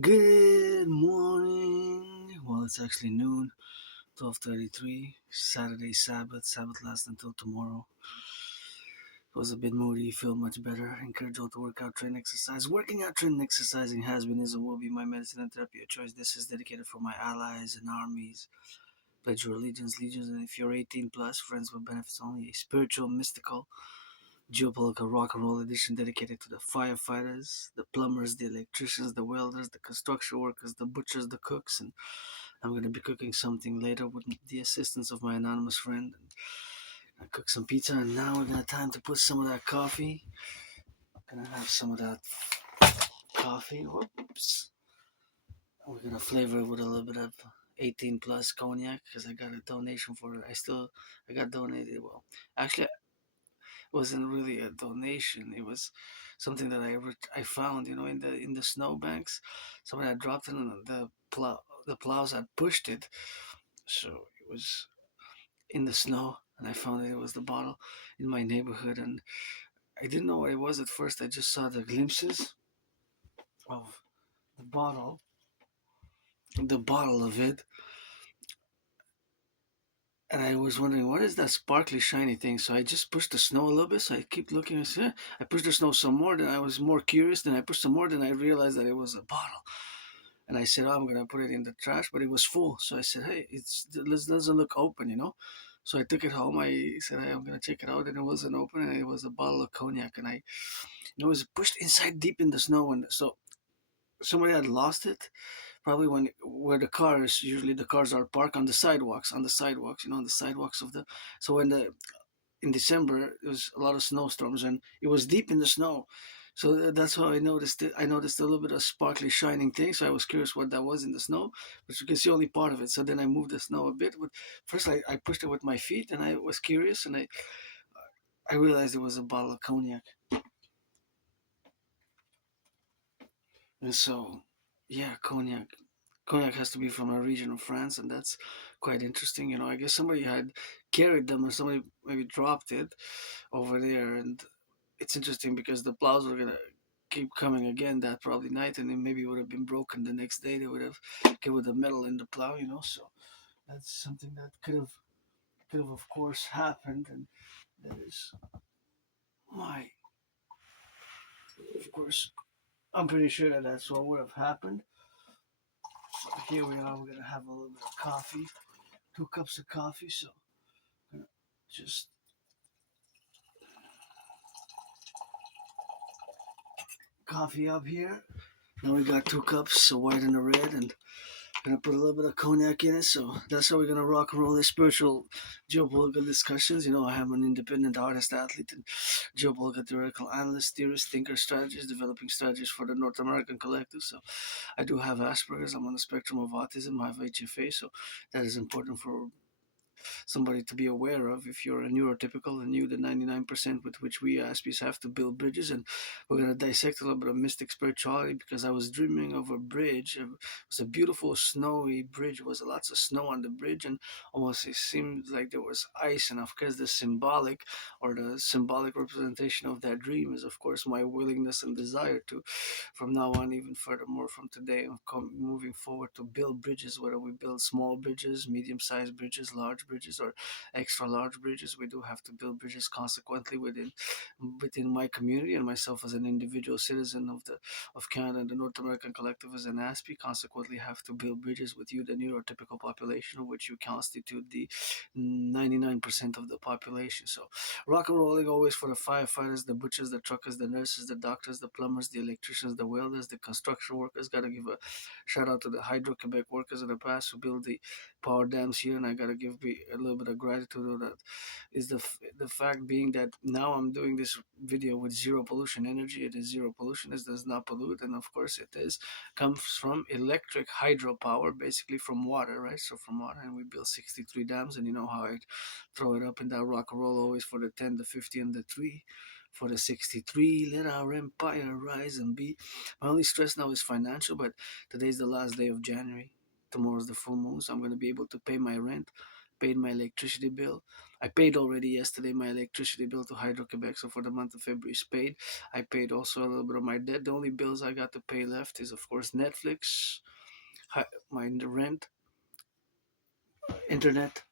Good morning. Well, it's actually noon, 12:33. Saturday Sabbath. Sabbath lasts until tomorrow. It was a bit moody. Feel much better. Encourage all to work out, train, exercise. Working out, train, and exercising has been, is, and will be my medicine and therapy of choice. This is dedicated for my allies and armies. Pledge your allegiance, legions, and if you're 18 plus, friends with benefits only. A spiritual, mystical, geopolitical rock and roll edition dedicated to the firefighters, the plumbers, the electricians, the welders, the construction workers, the butchers, the cooks, and I'm going to be cooking something later with the assistance of my anonymous friend. And I cook some pizza, and now we're going to time to put some of that coffee. I'm going to have some of that coffee. Whoops. We're going to flavor it with a little bit of 18 plus cognac because I got a donation for it. I got donated. Well, actually, wasn't really a donation. It was something that I found, in the snowbanks. Somebody had dropped it, and the plows had pushed it, so it was in the snow. And I found it was the bottle in my neighborhood, and I didn't know what it was at first. I just saw the glimpses of the bottle, of it, and I was wondering what is that sparkly shiny thing. So I just pushed the snow a little bit. So I keep looking. I pushed the snow some more. Then I was more curious. Then I pushed some more. Then I realized that it was a bottle. And I said, "Oh, I'm gonna put it in the trash," but it was full. So I said, "Hey, it doesn't look open." So I took it home. I said, "Hey, I'm gonna check it out," and it wasn't open. And it was a bottle of cognac, and it was pushed inside deep in the snow. And so somebody had lost it, probably when where the cars usually the cars are parked on the sidewalks, on the sidewalks of the. So when the in December there was a lot of snowstorms, and it was deep in the snow. So that's how I noticed it. I noticed a little bit of sparkly shining thing. So I was curious what that was in the snow, but you can see only part of it. So then I moved the snow a bit. First, I pushed it with my feet, and I was curious, and I realized it was a bottle of cognac. And so, yeah, cognac. Cognac has to be from a region of France, and that's quite interesting. I guess somebody had carried them, or somebody maybe dropped it over there, and it's interesting because the plows were gonna keep coming again that probably night, and it maybe would have been broken the next day. They would have given the metal in the plow. So that's something that could have of course happened, and that is my, of course, I'm pretty sure that that's what would have happened. So here we are. We're gonna have a little bit of coffee, 2 cups of coffee. So I'm gonna just coffee up here. Now we got 2 cups, a white and a red, and gonna put a little bit of cognac in it. So that's how we're gonna rock and roll this spiritual geopolitical discussions. I am an independent artist, athlete, and geopolitical theoretical analyst, theorist, thinker, strategist, developing strategies for the North American Collective. So I do have Asperger's. I'm on the spectrum of autism. I have HFA. So that is important for somebody to be aware of if you're a neurotypical and you the 99% with which we Aspies have to build bridges. And we're going to dissect a little bit of mystic spirituality because I was dreaming of a bridge. It was a beautiful snowy bridge. There was lots of snow on the bridge, and almost it seemed like there was ice. And of course the symbolic representation of that dream is of course my willingness and desire to, from now on, even furthermore from today and moving forward, to build bridges, whether we build small bridges, medium-sized bridges, large bridges, or extra large bridges. We do have to build bridges consequently within my community, and myself as an individual citizen of Canada and the North American Collective as an Aspie consequently have to build bridges with you, the neurotypical population, of which you constitute the 99% of the population. So rock and rolling always for the firefighters, the butchers, the truckers, the nurses, the doctors, the plumbers, the electricians, the welders, the construction workers. Gotta give a shout out to the Hydro Quebec workers in the past who built the power dams here, and I gotta give a little bit of gratitude to that. Is the fact being that now I'm doing this video with zero pollution energy. It is zero pollution. It does not pollute, and of course it is comes from electric hydropower, basically from water, right? So from water, and we built 63 dams, and you know how I throw it up in that rock and roll always for the 10, the 50, and the 3. For the 63, let our empire rise and be. My only stress now is financial, but today's the last day of January. Tomorrow's the full moon, so I'm going to be able to pay my rent, paid my electricity bill. I paid already yesterday my electricity bill to Hydro Quebec, so for the month of February is paid. I paid also a little bit of my debt. The only bills I got to pay left is, of course, Netflix, my rent, internet,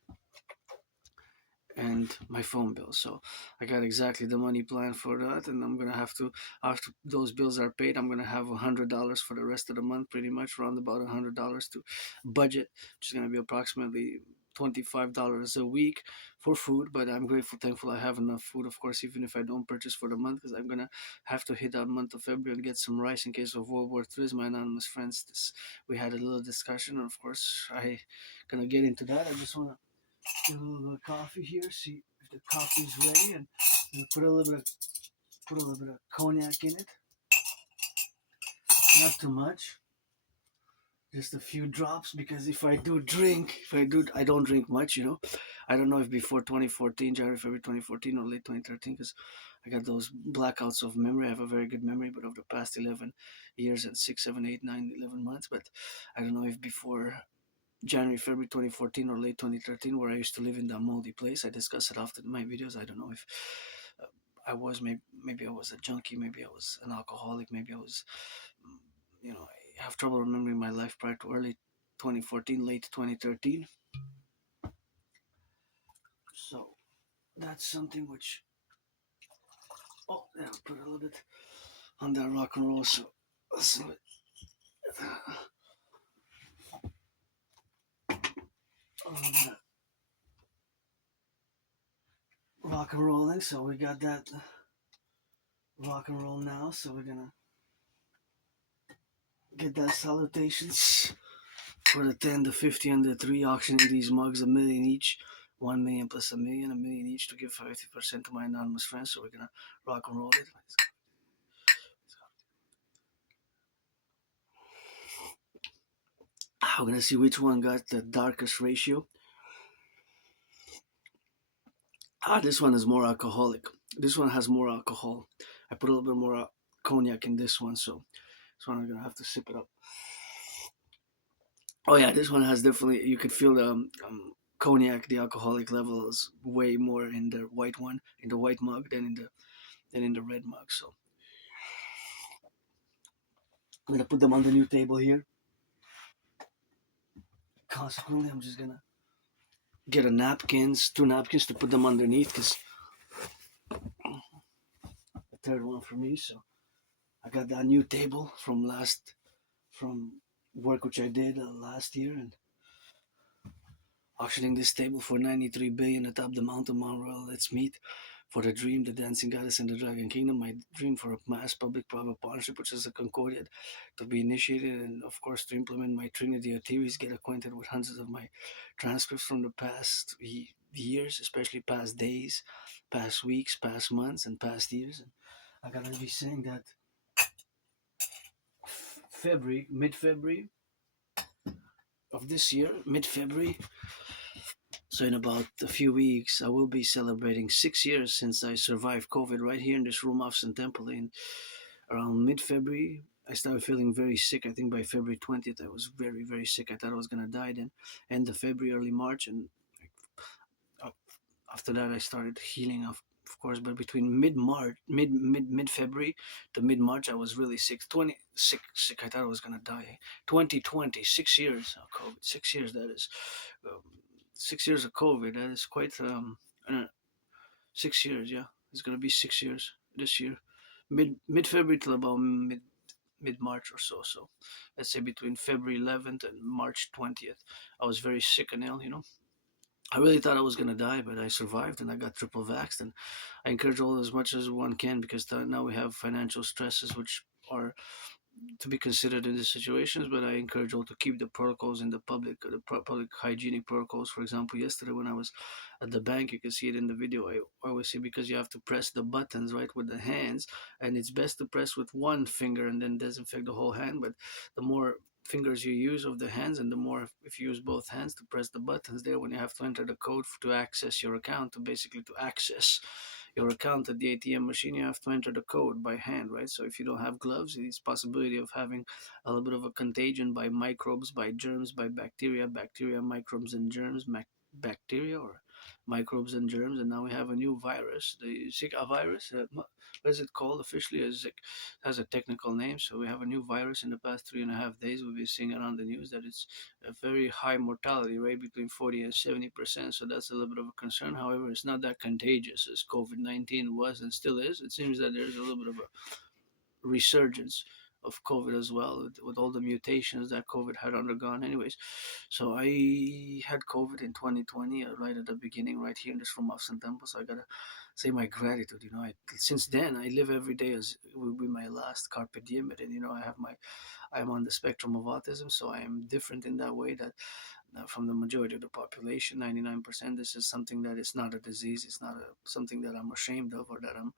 and my phone bill. So I got exactly the money planned for that, and I'm gonna have to, after those bills are paid, I'm gonna have $100 for the rest of the month, pretty much around about $100 to budget, which is gonna be approximately $25 a week for food. But I'm grateful, thankful I have enough food, of course, even if I don't purchase for the month, because I'm gonna have to hit that month of February and get some rice in case of World War III. My anonymous friends, we had a little discussion, and of course I gonna get into that. I just wanna get a little bit of coffee here, see if the coffee's ready, and put a little bit of cognac in it. Not too much, just a few drops, because if I don't drink much, I don't know if before 2014, January, February 2014, or late 2013, because I got those blackouts of memory. I have a very good memory, but over the past 11 years and 6, 7, 8, 9, 11 months, but I don't know if before January, February 2014 or late 2013, where I used to live in that moldy place. I discuss it often in my videos. I don't know if uh, maybe I was a junkie, maybe I was an alcoholic, maybe I was, mm, I have trouble remembering my life prior to early 2014, late 2013. So that's something which, oh, yeah, I'll put a little bit on that rock and roll. So a little bit of rock and rolling. So we got that rock and roll now. So we're gonna get that salutations for the 10, the 50, and the 3, auctioning these mugs, a million each. 1 million plus a million each, to give 50% to my anonymous friends. So we're gonna rock and roll it. I'm gonna see which one got the darkest ratio. This one is more alcoholic. This one has more alcohol. I put a little bit more cognac in this one, so this one I'm gonna have to sip it up. Oh yeah, this one has definitely. You could feel the cognac. The alcoholic level is way more in the white one, in the white mug, than in the red mug. So I'm gonna put them on the new table here. Consequently, I'm just gonna get two napkins to put them underneath, because the third one for me. So I got that new table from work which I did last year, and auctioning this table for 93 billion atop the mountain Mount Royal. Let's meet for the dream, the dancing goddess and the dragon kingdom. My dream for a mass public-private partnership, which is a concordiate, to be initiated, and of course to implement my trinity of theories, get acquainted with hundreds of my transcripts from the past years, especially past days, past weeks, past months, and past years. And I gotta be saying that mid-February of this year, mid-February, so in about a few weeks, I will be celebrating 6 years since I survived COVID right here in this room off St. Temple. In around mid-February, I started feeling very sick. I think by February 20th, I was very, very sick. I thought I was gonna die then. End of February, early March, and uh, after that, I started healing, of course. But between mid-March, mid-February to mid-March, I was really sick. Sick. I thought I was gonna die. 2020, 6 years of COVID. 6 years. That is. Um, 6 years of COVID. That is quite 6 years. Yeah, it's gonna be 6 years this year, mid February till about mid March or so. So let's say between February 11th and March 20th, I was very sick and ill. I really thought I was gonna die, but I survived and I got triple vaxxed. And I encourage all as much as one can, because now we have financial stresses which are to be considered in these situations. But I encourage all to keep the protocols in the public hygienic protocols. For example, yesterday when I was at the bank, you can see it in the video. I always say, because you have to press the buttons right with the hands, and it's best to press with one finger and then disinfect the whole hand. But the more fingers you use of the hands, and the more if you use both hands to press the buttons there, when you have to enter the code to access your account, to access your account at the ATM machine, you have to enter the code by hand, right? So if you don't have gloves, it's possibility of having a little bit of a contagion by microbes, by germs, by bacteria, microbes, and germs, bacteria or microbes and germs, and now we have a new virus, the Zika virus. What is it called officially? Has a technical name. So we have a new virus in the past 3.5 days. We've been seeing around the news that it's a very high mortality rate, between 40 and 70%. So that's a little bit of a concern. However, it's not that contagious as COVID-19 was and still is. It seems that there's a little bit of a resurgence of COVID as well, with all the mutations that COVID had undergone. Anyways, so I had COVID in 2020, right at the beginning, right here in this from Off Temple. So I gotta say my gratitude. Since then I live every day as will be my last carpe diem, and I'm on the spectrum of autism, so I am different in that way that from the majority of the population, 99%. This is something that is not a disease. It's not something that I'm ashamed of or that I'm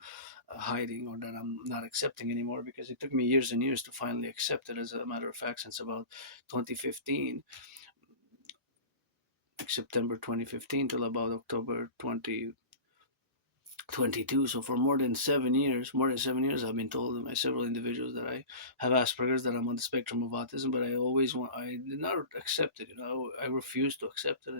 hiding or that I'm not accepting anymore, because it took me years and years to finally accept it. As a matter of fact, since about 2015, September 2015 till about October 2022. So for more than 7 years, I've been told by several individuals that I have Asperger's, that I'm on the spectrum of autism. But I did not accept it. I refused to accept it.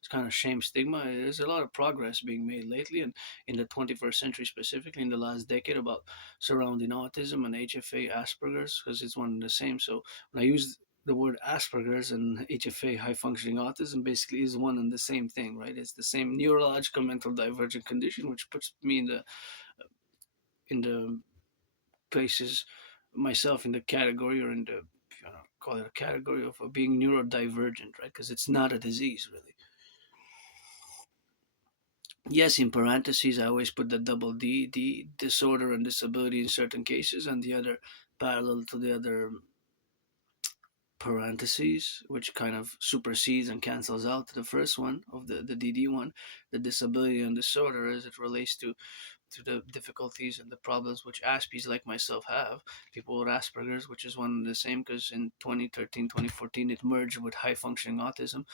It's kind of shame, stigma. There's a lot of progress being made lately, and in the 21st century, specifically in the last decade, about surrounding autism and HFA Asperger's, because it's one and the same. So when I use the word Asperger's and HFA, high functioning autism, basically is one and the same thing, right? It's the same neurological mental divergent condition, which puts me in the places myself in the category, or in the, call it a category of being neurodivergent, right? Because it's not a disease really. Yes, in parentheses, I always put the double D, the disorder and disability in certain cases, and the other parallel to the other parentheses, which kind of supersedes and cancels out the first one of the DD one, the disability and disorder, as it relates to the difficulties and the problems which Aspies like myself have, people with Asperger's, which is one and the same, because in 2013, 2014, it merged with high functioning autism.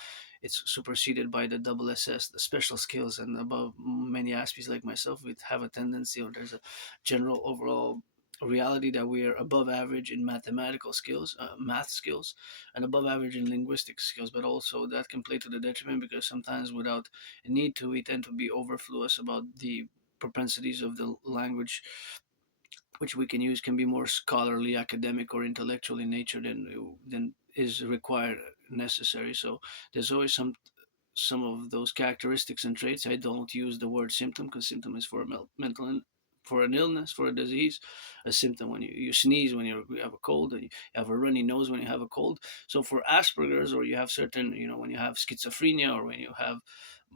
It's superseded by the double SS, the special skills, and above many Aspies like myself, we have a tendency, or there's a general overall reality that we are above average in mathematical skills, math skills, and above average in linguistic skills. But also that can play to the detriment, because sometimes without a need to, we tend to be overfluous about the propensities of the language which we can use, can be more scholarly, academic, or intellectual in nature than is required, necessary. So there's always some of those characteristics and traits. I don't use the word symptom, because symptom is for a mental, for an illness, for a disease. A symptom, when you sneeze, when you have a cold, and you have a runny nose when you have a cold. So for Asperger's, or you have certain, when you have schizophrenia, or when you have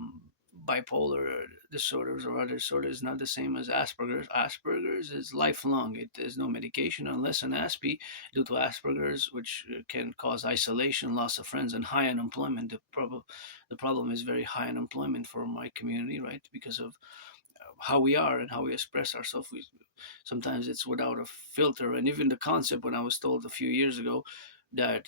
mm, bipolar disorders or other disorders, not the same as Asperger's. Asperger's is lifelong. It is no medication unless an Aspie, due to Asperger's, which can cause isolation, loss of friends, and high unemployment. The problem is very high unemployment for my community, right? Because of how we are and how we express ourselves. Sometimes it's without a filter, and even the concept, when I was told a few years ago that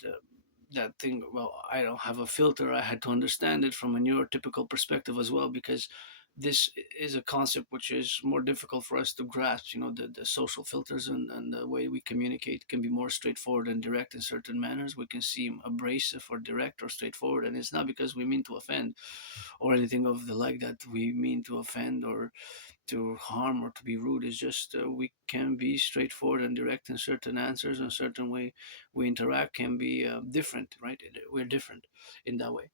that thing, well, I don't have a filter, I had to understand it from a neurotypical perspective as well, because this is a concept which is more difficult for us to grasp. The social filters, and the way we communicate can be more straightforward and direct in certain manners. We can seem abrasive or direct or straightforward, and it's not because we mean to offend or anything of the like, that we mean to offend or to harm or to be rude. It's just we can be straightforward and direct in certain answers, and certain way we interact can be different, right? We're different in that way,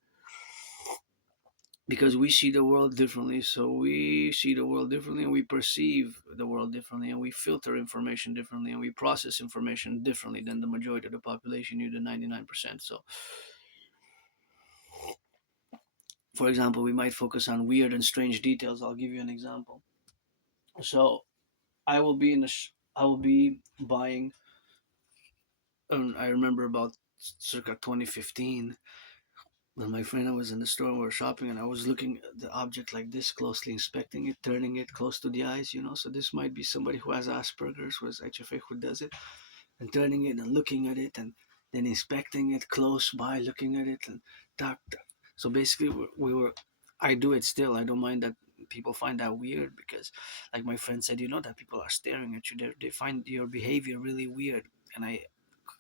because we see the world differently. So we see the world differently, and we perceive the world differently, and we filter information differently, and we process information differently than the majority of the population, you the 99%. So for example, we might focus on weird and strange details. I'll give you an example. So I will be buying. I remember about circa 2015, when my friend, I was in the store and we were shopping, and I was looking at the object like this, closely inspecting it, turning it close to the eyes. So this might be somebody who has Asperger's, who has HFA, who does it, and turning it and looking at it, and then inspecting it close by, looking at it, and talk. So basically, I do it still. I don't mind that people find that weird, because, like my friend said, that people are staring at you. They find your behavior really weird, and I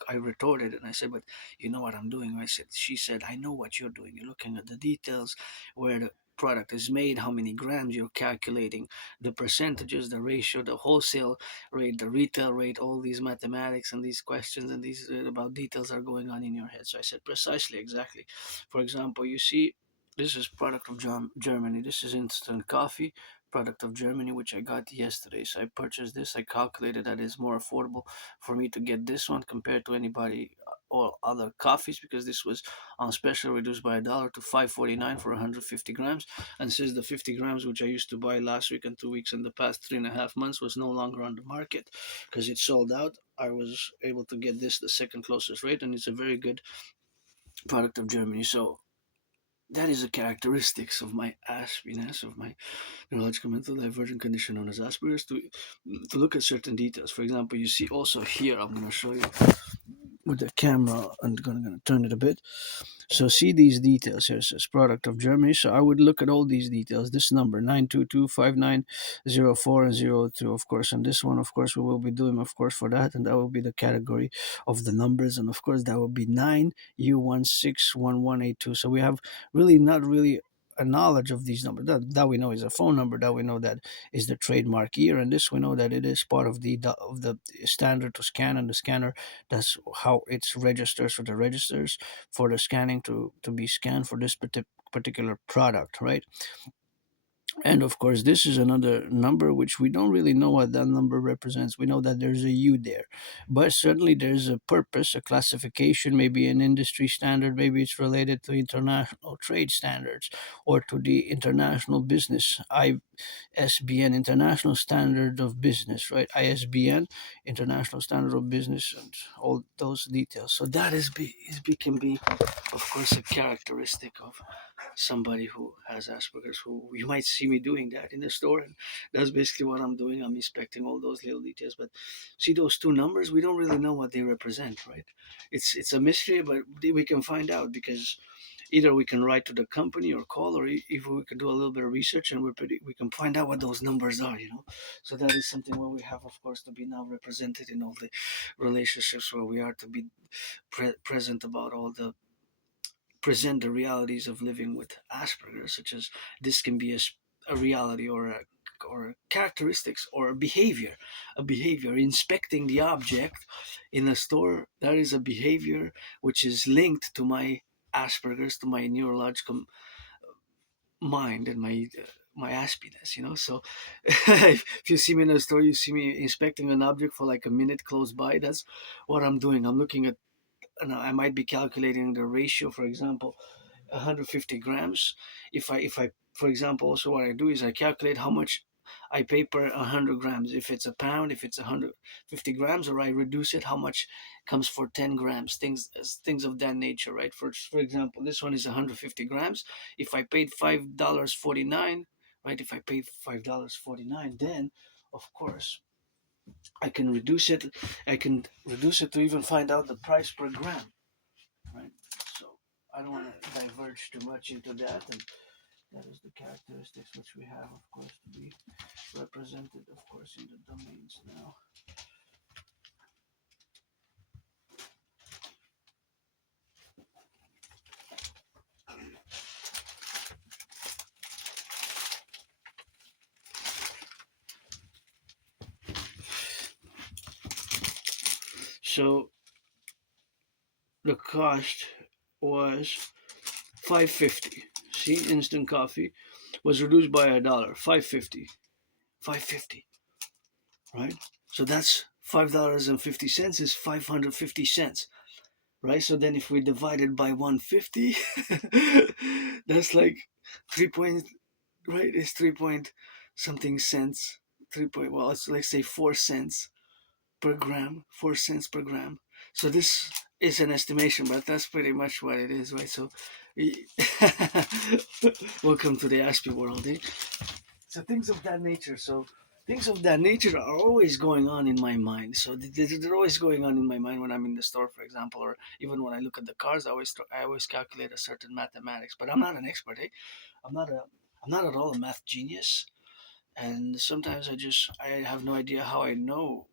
I retorted and I said, but you know what I'm doing? She said, I know what you're doing. You're looking at the details, where the product is made, how many grams, you're calculating the percentages, the ratio, the wholesale rate, the retail rate, all these mathematics and these questions and these about details are going on in your head. So I said, precisely, exactly. For example, you see, this is product of Germany. This is instant coffee, product of Germany, which I got yesterday. So I purchased this. I calculated that it's more affordable for me to get this one compared to anybody or other coffees, because this was on special, reduced by $1 to 5.49 for 150 grams. And since the 50 grams, which I used to buy last week and 2 weeks in the past 3.5 months, was no longer on the market because it sold out, I was able to get this the second closest rate, and it's a very good product of Germany. So that is the characteristics of my aspiness, of my neurological mental divergent condition known as Asperger's, to look at certain details. For example, you see also here, I'm going to show you with the camera. I'm gonna turn it a bit. So see these details here. It says product of Germany. So I would look at all these details. This number 9225904 and 02, of course, and this one, of course, we will be doing, of course, for that, and that will be the category of the numbers, and of course that will be 9U161182. So we have really not really a knowledge of these numbers. That we know is a phone number. That we know that is the trademark year, and this we know that it is part of the standard to scan, and the scanner, that's how it's registers for the registers for the scanning to be scanned for this particular product, right? And of course, this is another number which we don't really know what that number represents. We know that there's a U there, but certainly there's a purpose, a classification, maybe an industry standard, maybe it's related to international trade standards or to the international business. ISBN, International Standard of Business, right? ISBN, International Standard of Business, and all those details. So that can be, of course, a characteristic of somebody who has Asperger's, who you might see me doing that in the store. And that's basically what I'm doing. I'm inspecting all those little details. But see those two numbers, we don't really know what they represent, right? It's a mystery, but we can find out, because either we can write to the company or call, or if we can do a little bit of research, and we can find out what those numbers are. So that is something where we have, of course, to be now represented in all the relationships, where we are to be present about all the present the realities of living with Asperger's, such as this can be a reality, or characteristics, or a behavior inspecting the object in a store. That is a behavior which is linked to my Asperger's, to my neurological mind, and my Aspiness. So if you see me in a store, you see me inspecting an object for like a minute close by. That's what I'm doing. I'm looking at, and I might be calculating the ratio, for example, 150 grams. If I for example, also what I do is I calculate how much I pay per 100 grams. If it's a pound, if it's 150 grams, or I reduce it, how much comes for 10 grams, things of that nature, right? For example, this one is 150 grams. If I paid $5.49, right? If I paid $5.49, then of course I can reduce it. I can reduce it to even find out the price per gram, right? So I don't want to diverge too much into that, and that is the characteristics which we have, of course, to be represented, of course, in the domains now. So the cost was $5.50. See, instant coffee was reduced by $1. $5.50. $5.50. Right? So that's $5.50 is 550 cents. Right? So then if we divide it by 150, that's like 3 point, right? It's 3 point something cents. 3 point, well, it's like say 4 cents per gram, 4 cents per gram. So this is an estimation, but that's pretty much what it is, right? So welcome to the Aspie world, eh? So things of that nature. So things of that nature are always going on in my mind. So they're always going on in my mind when I'm in the store, for example, or even when I look at the cars. I always calculate a certain mathematics, but I'm not an expert. Eh? I'm not a I'm not at all a math genius, and sometimes I have no idea how I know,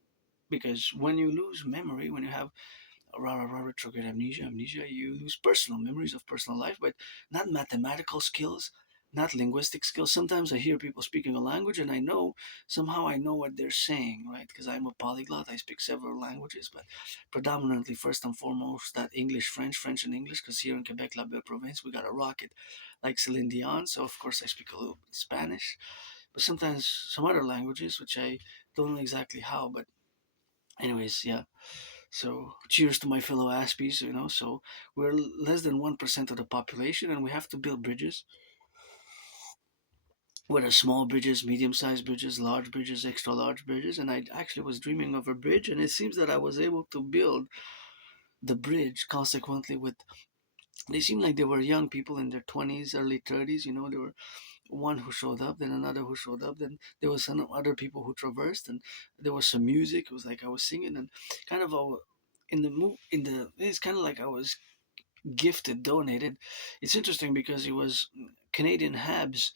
because when you lose memory, when you have retrograde amnesia. Amnesia, you lose personal memories of personal life, but not mathematical skills, not linguistic skills. Sometimes I hear people speaking a language and I know, somehow I know what they're saying, right? Because I'm a polyglot, I speak several languages, but predominantly, first and foremost, that English, French and English, because here in Quebec, La Belle Province, we got a rocket like Celine Dion, so of course I speak a little bit Spanish, but sometimes some other languages, which I don't know exactly how, but anyways, yeah. So cheers to my fellow Aspies, So we're less than 1% of the population, and we have to build bridges. Whether small bridges, medium-sized bridges, large bridges, extra large bridges, and I actually was dreaming of a bridge, and it seems that I was able to build the bridge. Consequently, with they seemed like they were young people in their 20s, early 30s. There were one who showed up, then another who showed up, then there was some other people who traversed, and there was some music. It was like I was singing, and kind of it's kind of like I was gifted, donated. It's interesting because it was Canadian Habs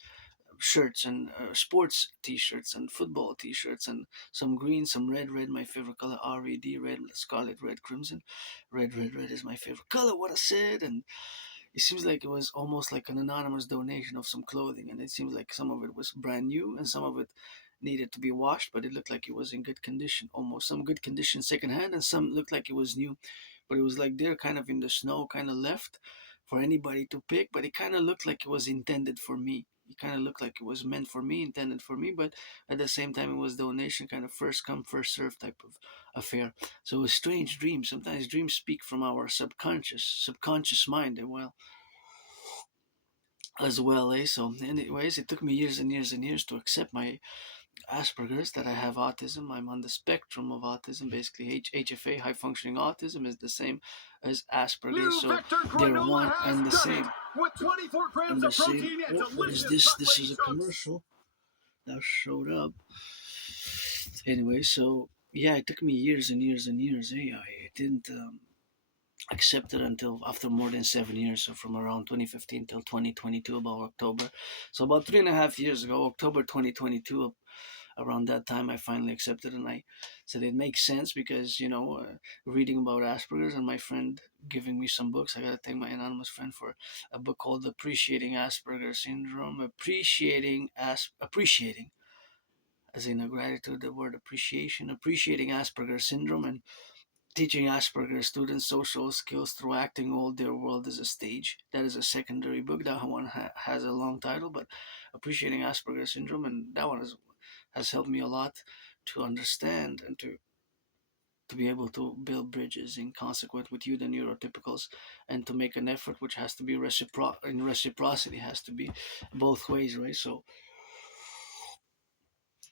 shirts and sports T-shirts and football T-shirts and some green, some red, my favorite color, red, red, scarlet, red, crimson, red is my favorite color. What I said, and it seems like it was almost like an anonymous donation of some clothing, and it seems like some of it was brand new and some of it needed to be washed, but it looked like it was in good condition, almost some good condition secondhand, and some looked like it was new, but it was like they're kind of in the snow, kind of left for anybody to pick, but it kind of looked like it was intended for me. It kind of looked like it was meant for me, intended for me, but at the same time, it was donation, kind of first come, first serve type of affair. So a strange dream. Sometimes dreams speak from our subconscious mind. Well, as well, eh? So, anyways, it took me years and years and years to accept my Asperger's, that I have autism. I'm on the spectrum of autism. Basically, HFA, high functioning autism, is the same as Asperger's, so they're one and the same. With 24 grams of protein, what is this? This is a commercial that showed up. Anyway, so yeah, it took me years and years and years. I didn't accept it until after more than 7 years, so from around 2015 till 2022, about October. So about 3.5 years ago, October 2022, around that time, I finally accepted, and I said it makes sense because reading about Asperger's and my friend giving me some books. I gotta thank my anonymous friend for a book called Appreciating Asperger's Syndrome. Appreciating, as in a gratitude, the word appreciation, appreciating Asperger's syndrome, and teaching Asperger's students social skills through acting all their world as a stage. That is a secondary book. That one has a long title, but appreciating Asperger's syndrome, and that one has helped me a lot to understand and to be able to build bridges in consequence with you, the neurotypicals, and to make an effort which has to be in reciprocity, has to be both ways, right? So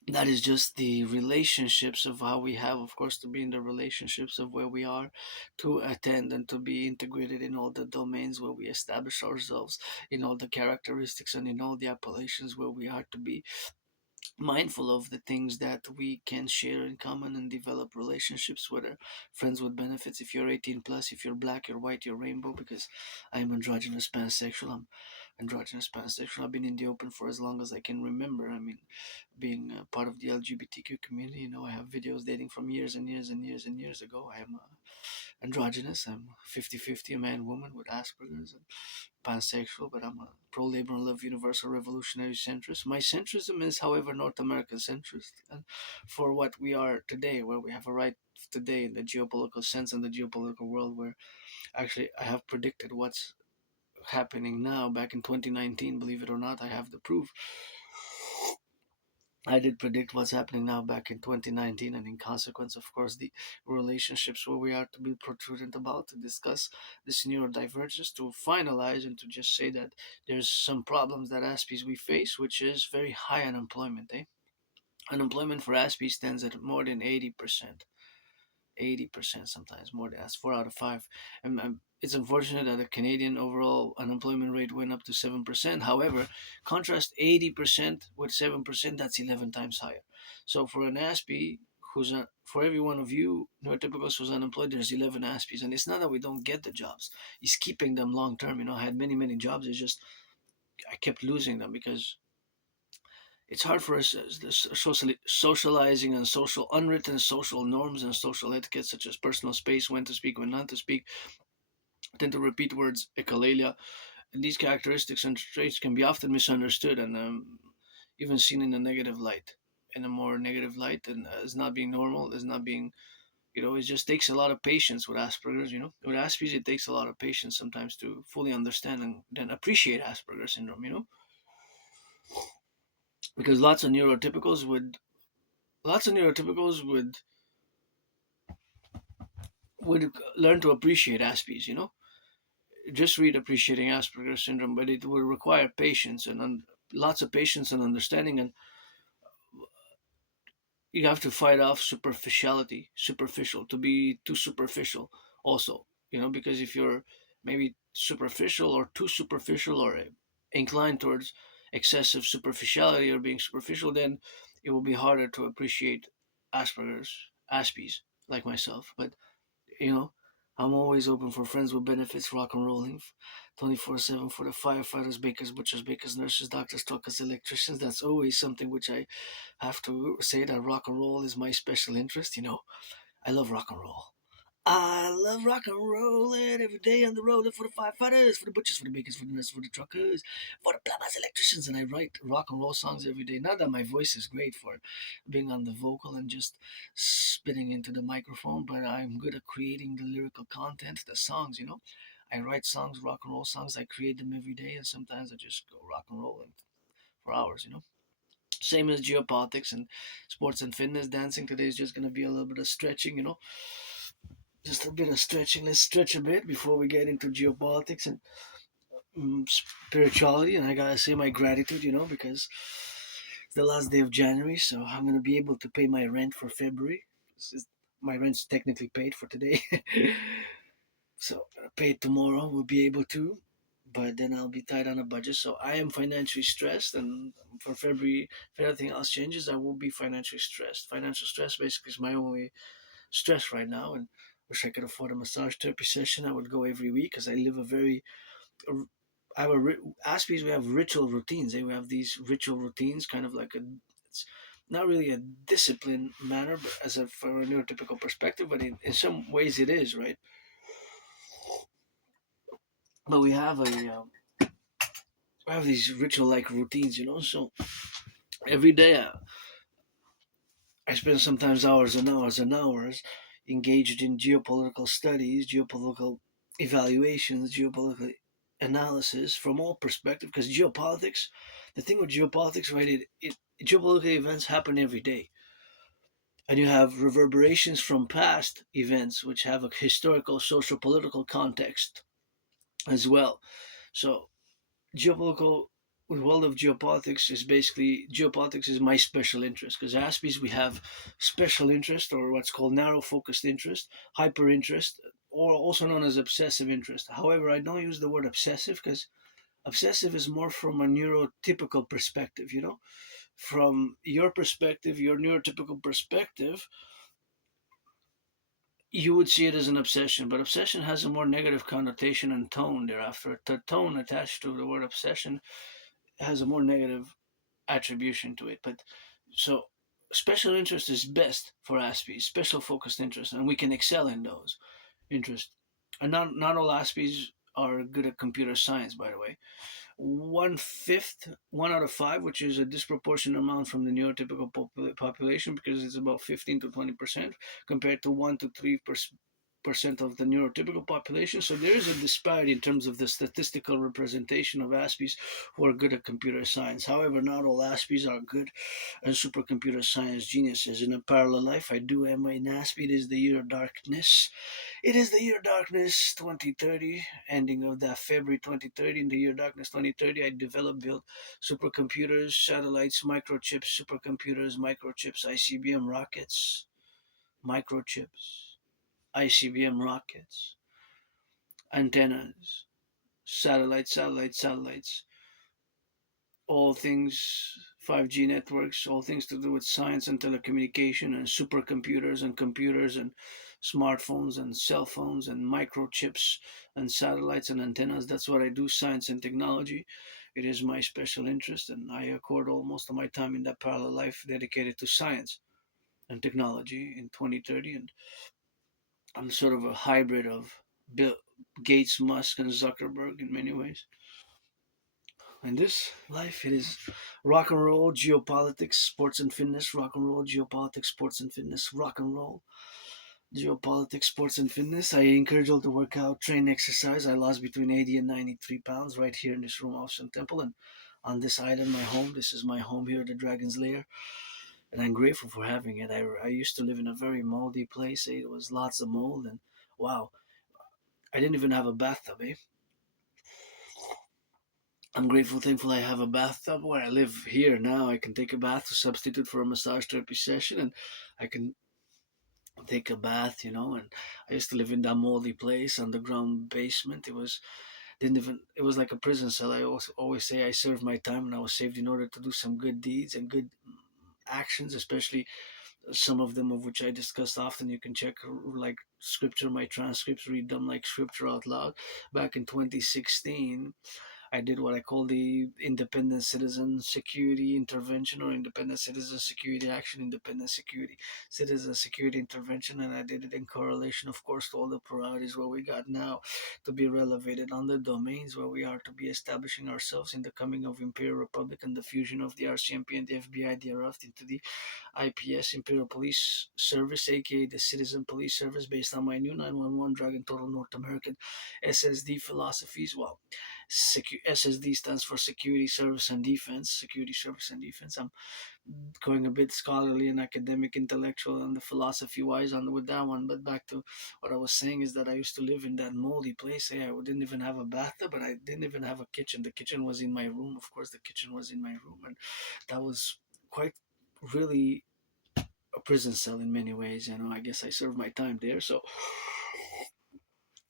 that is just the relationships of how we have, of course, to be in the relationships of where we are, to attend and to be integrated in all the domains where we establish ourselves, in all the characteristics and in all the appellations where we are to be mindful of the things that we can share in common and develop relationships with our friends with benefits. If you're 18 plus, if you're black, you're white, you're rainbow, because I'm androgynous pansexual. I'm androgynous pansexual. I've been in the open for as long as I can remember. I mean, being a part of the LGBTQ community, I have videos dating from years and years and years and years ago. I am androgynous. I'm 50-50, a man woman with Asperger's, and pansexual, but I'm a pro labor and love universal revolutionary centrist. My centrism is, however, North American centrist, and for what we are today, where we have a right today in the geopolitical sense and the geopolitical world, where actually I have predicted what's happening now back in 2019. Believe it or not, I have the proof. I did predict what's happening now back in 2019, and in consequence, of course, the relationships where we are to be prudent about, to discuss this neurodivergence, to finalize and to just say that there's some problems that Aspies we face, which is very high unemployment. Unemployment for Aspies stands at more than 80%. 80%, sometimes more than that's 4 out of 5. And it's unfortunate that the Canadian overall unemployment rate went up to 7%. However, contrast 80% with 7%, that's 11 times higher. So for an Aspie for every one of you neurotypicals who's unemployed, there's 11 Aspies, and it's not that we don't get the jobs; it's keeping them long term. I had many jobs. It's just I kept losing them because It's hard for us socializing and social unwritten social norms and social etiquette such as personal space, when to speak, when not to speak, tend to repeat words, echolalia, and these characteristics and traits can be often misunderstood and even seen in a negative light, in a more negative light, and as not being normal, as not being, it just takes a lot of patience with Asperger's. With Aspies, it takes a lot of patience sometimes to fully understand and then appreciate Asperger's syndrome. Because lots of neurotypicals would learn to appreciate Aspies. Just read appreciating Asperger's syndrome, but it will require patience and lots of patience and understanding, and you have to fight off superficial, to be too superficial also, because if you're maybe superficial or too superficial or inclined towards excessive superficiality or being superficial, then it will be harder to appreciate Aspies, like myself. But you know, I'm always open for friends with benefits, rock and rolling 24/7 for the firefighters, bakers, butchers, bakers, nurses, doctors, truckers, electricians. That's always something which I have to say, that rock and roll is my special interest. I love rock and roll. I love rock and rollin' every day on the road for the firefighters, for the butchers, for the bakers, for the nurses, for the truckers, for the plumbers, electricians, and I write rock and roll songs every day. Not that my voice is great for being on the vocal and just spitting into the microphone, but I'm good at creating the lyrical content, the songs. I write songs, rock and roll songs. I create them every day, and sometimes I just go rock and roll for hours. Same as geopolitics and sports and fitness. Dancing today is just going to be a little bit of stretching. Just a bit of stretching. Let's stretch a bit before we get into geopolitics and spirituality. And I gotta say my gratitude, because it's the last day of January, so I'm gonna be able to pay my rent for February. My rent's technically paid for today, so I'll pay it tomorrow. We'll be able to, but then I'll be tight on a budget. So I am financially stressed, and for February, if anything else changes, I will be financially stressed. Financial stress basically is my only stress right now, and wish I could afford a massage therapy session. I would go every week because I live a very I have Aspies. We have ritual routines. We have these ritual routines, kind of like it's not really a discipline manner, but from a neurotypical perspective, but in some ways it is, right? But we have these ritual like routines. So every day I spend sometimes hours and hours and hours engaged in geopolitical studies, geopolitical evaluations, geopolitical analysis from all perspectives. Because the thing with geopolitics, right? Geopolitical events happen every day, and you have reverberations from past events which have a historical, social, political context as well. So geopolitical world of geopolitics is my special interest, because Aspies we have special interest, or what's called narrow focused interest, hyper interest, or also known as obsessive interest. However, I don't use the word obsessive because obsessive is more from a neurotypical perspective. From your perspective, your neurotypical perspective, you would see it as an obsession, but obsession has a more negative connotation and tone thereafter. The tone attached to the word obsession has a more negative attribution to it. But so special interest is best for Aspies, special focused interest, and we can excel in those interests. And not all Aspies are good at computer science, by the way. 1/5, 1 out of 5, which is a disproportionate amount from the neurotypical population, because it's about 15 to 20% compared to 1 to 3% of the neurotypical population. So there is a disparity in terms of the statistical representation of Aspies who are good at computer science. However, not all Aspies are good and supercomputer science geniuses. In a parallel life, I do am an Aspie. It is the year of darkness. It is the year darkness 2030, ending of that February 2030. In the year darkness 2030, I built supercomputers, satellites, microchips, supercomputers, microchips, ICBM rockets, microchips, ICBM rockets, antennas, satellites, all things 5G networks, all things to do with science and telecommunication and supercomputers and computers and smartphones and cell phones and microchips and satellites and antennas. That's what I do, science and technology. It is my special interest, and I accord all most of my time in that parallel life dedicated to science and technology in 2030. And I'm sort of a hybrid of Bill Gates, Musk, and Zuckerberg in many ways. In this life, it is rock and roll, geopolitics, sports and fitness, rock and roll, geopolitics, sports and fitness, rock and roll, geopolitics, sports and fitness. I encourage you all to work out, train, exercise. I lost between 80 and 93 pounds right here in this room, Ocean Temple, and on this island, my home. This is my home here, the Dragon's Lair, and I'm grateful for having it. I used to live in a very moldy place. It was lots of mold, and wow, I didn't even have a bathtub, eh? I'm grateful, thankful I have a bathtub where I live here now. I can take a bath to substitute for a massage therapy session, and I can take a bath, And I used to live in that moldy place, underground basement. It was didn't even it was like a prison cell. I always say I served my time and I was saved in order to do some good deeds and good actions, especially some of them of which I discussed often. You can check like scripture, my transcripts, read them like scripture out loud. Back in 2016, I did what I call the independent citizen security intervention, or independent citizen security action, independent security citizen security intervention, and I did it in correlation, of course, to all the priorities where we got now to be relevated on the domains where we are to be establishing ourselves in the coming of Imperial Republic and the fusion of the RCMP and the FBI thereof into the IPS, Imperial Police Service, aka the Citizen Police Service, based on my new 911 Dragon Total North American SSD philosophies. Well, SSD stands for Security Service and Defense. Security Service and Defense. I'm going a bit scholarly and academic, intellectual, and the philosophy wise on with that one. But back to what I was saying is that I used to live in that moldy place. I didn't even have a bathtub, but I didn't even have a kitchen. The kitchen was in my room. Of course, the kitchen was in my room, and that was quite really a prison cell in many ways. I guess I served my time there. So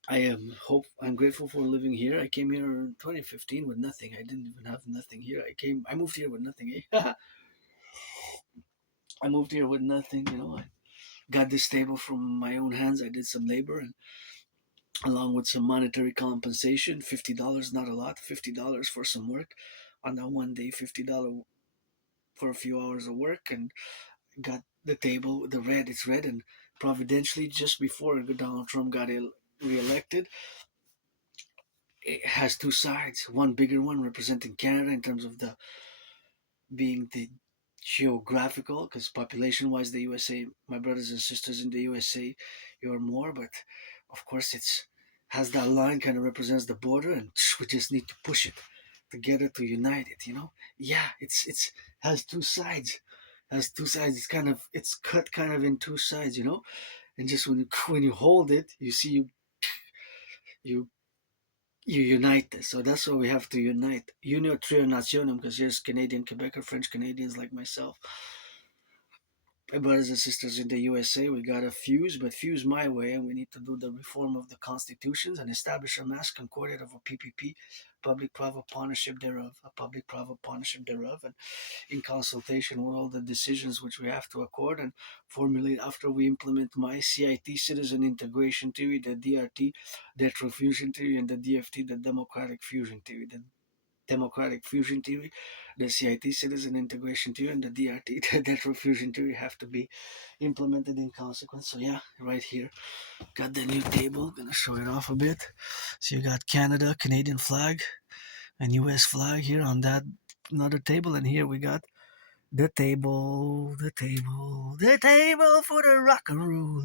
I'm grateful for living here. I came here in 2015 with nothing. I didn't even have nothing here. I moved here with nothing. Eh? I moved here with nothing. I got this table from my own hands. I did some labor, and along with some monetary compensation, $50, not a lot, $50 for some work on that one day, $50 for a few hours of work, and got the table, it's red, and providentially, just before Donald Trump got reelected, it has two sides. One bigger one representing Canada in terms of the being the geographical, because population wise, the USA, my brothers and sisters in the USA, you're more, but of course, it's has that line kind of represents the border, and we just need to push it together to unite it. Yeah, it's has two sides. Has two sides. It's cut kind of in two sides. And just when you hold it, you see you you unite this. So that's why we have to unite. Unio Trio Nationum, because here's Canadian Quebec or French Canadians like myself. My brothers and sisters in the USA, we got to fuse, but fuse my way, and we need to do the reform of the constitutions and establish a mass concordat of a PPP, public-private partnership thereof, a public-private partnership thereof, and in consultation with all the decisions which we have to accord and formulate after we implement my CIT, citizen integration theory, the DRT, Debt Fusion theory, and the DFT, the democratic fusion theory. The democratic fusion theory, the CIT, citizen integration theory, and the DRT, the debt fusion theory, have to be implemented in consequence. So yeah, right here, got the new table. Gonna show it off a bit. So you got Canada, Canadian flag, and US flag here on that another table, and here we got the table for the rock and roll.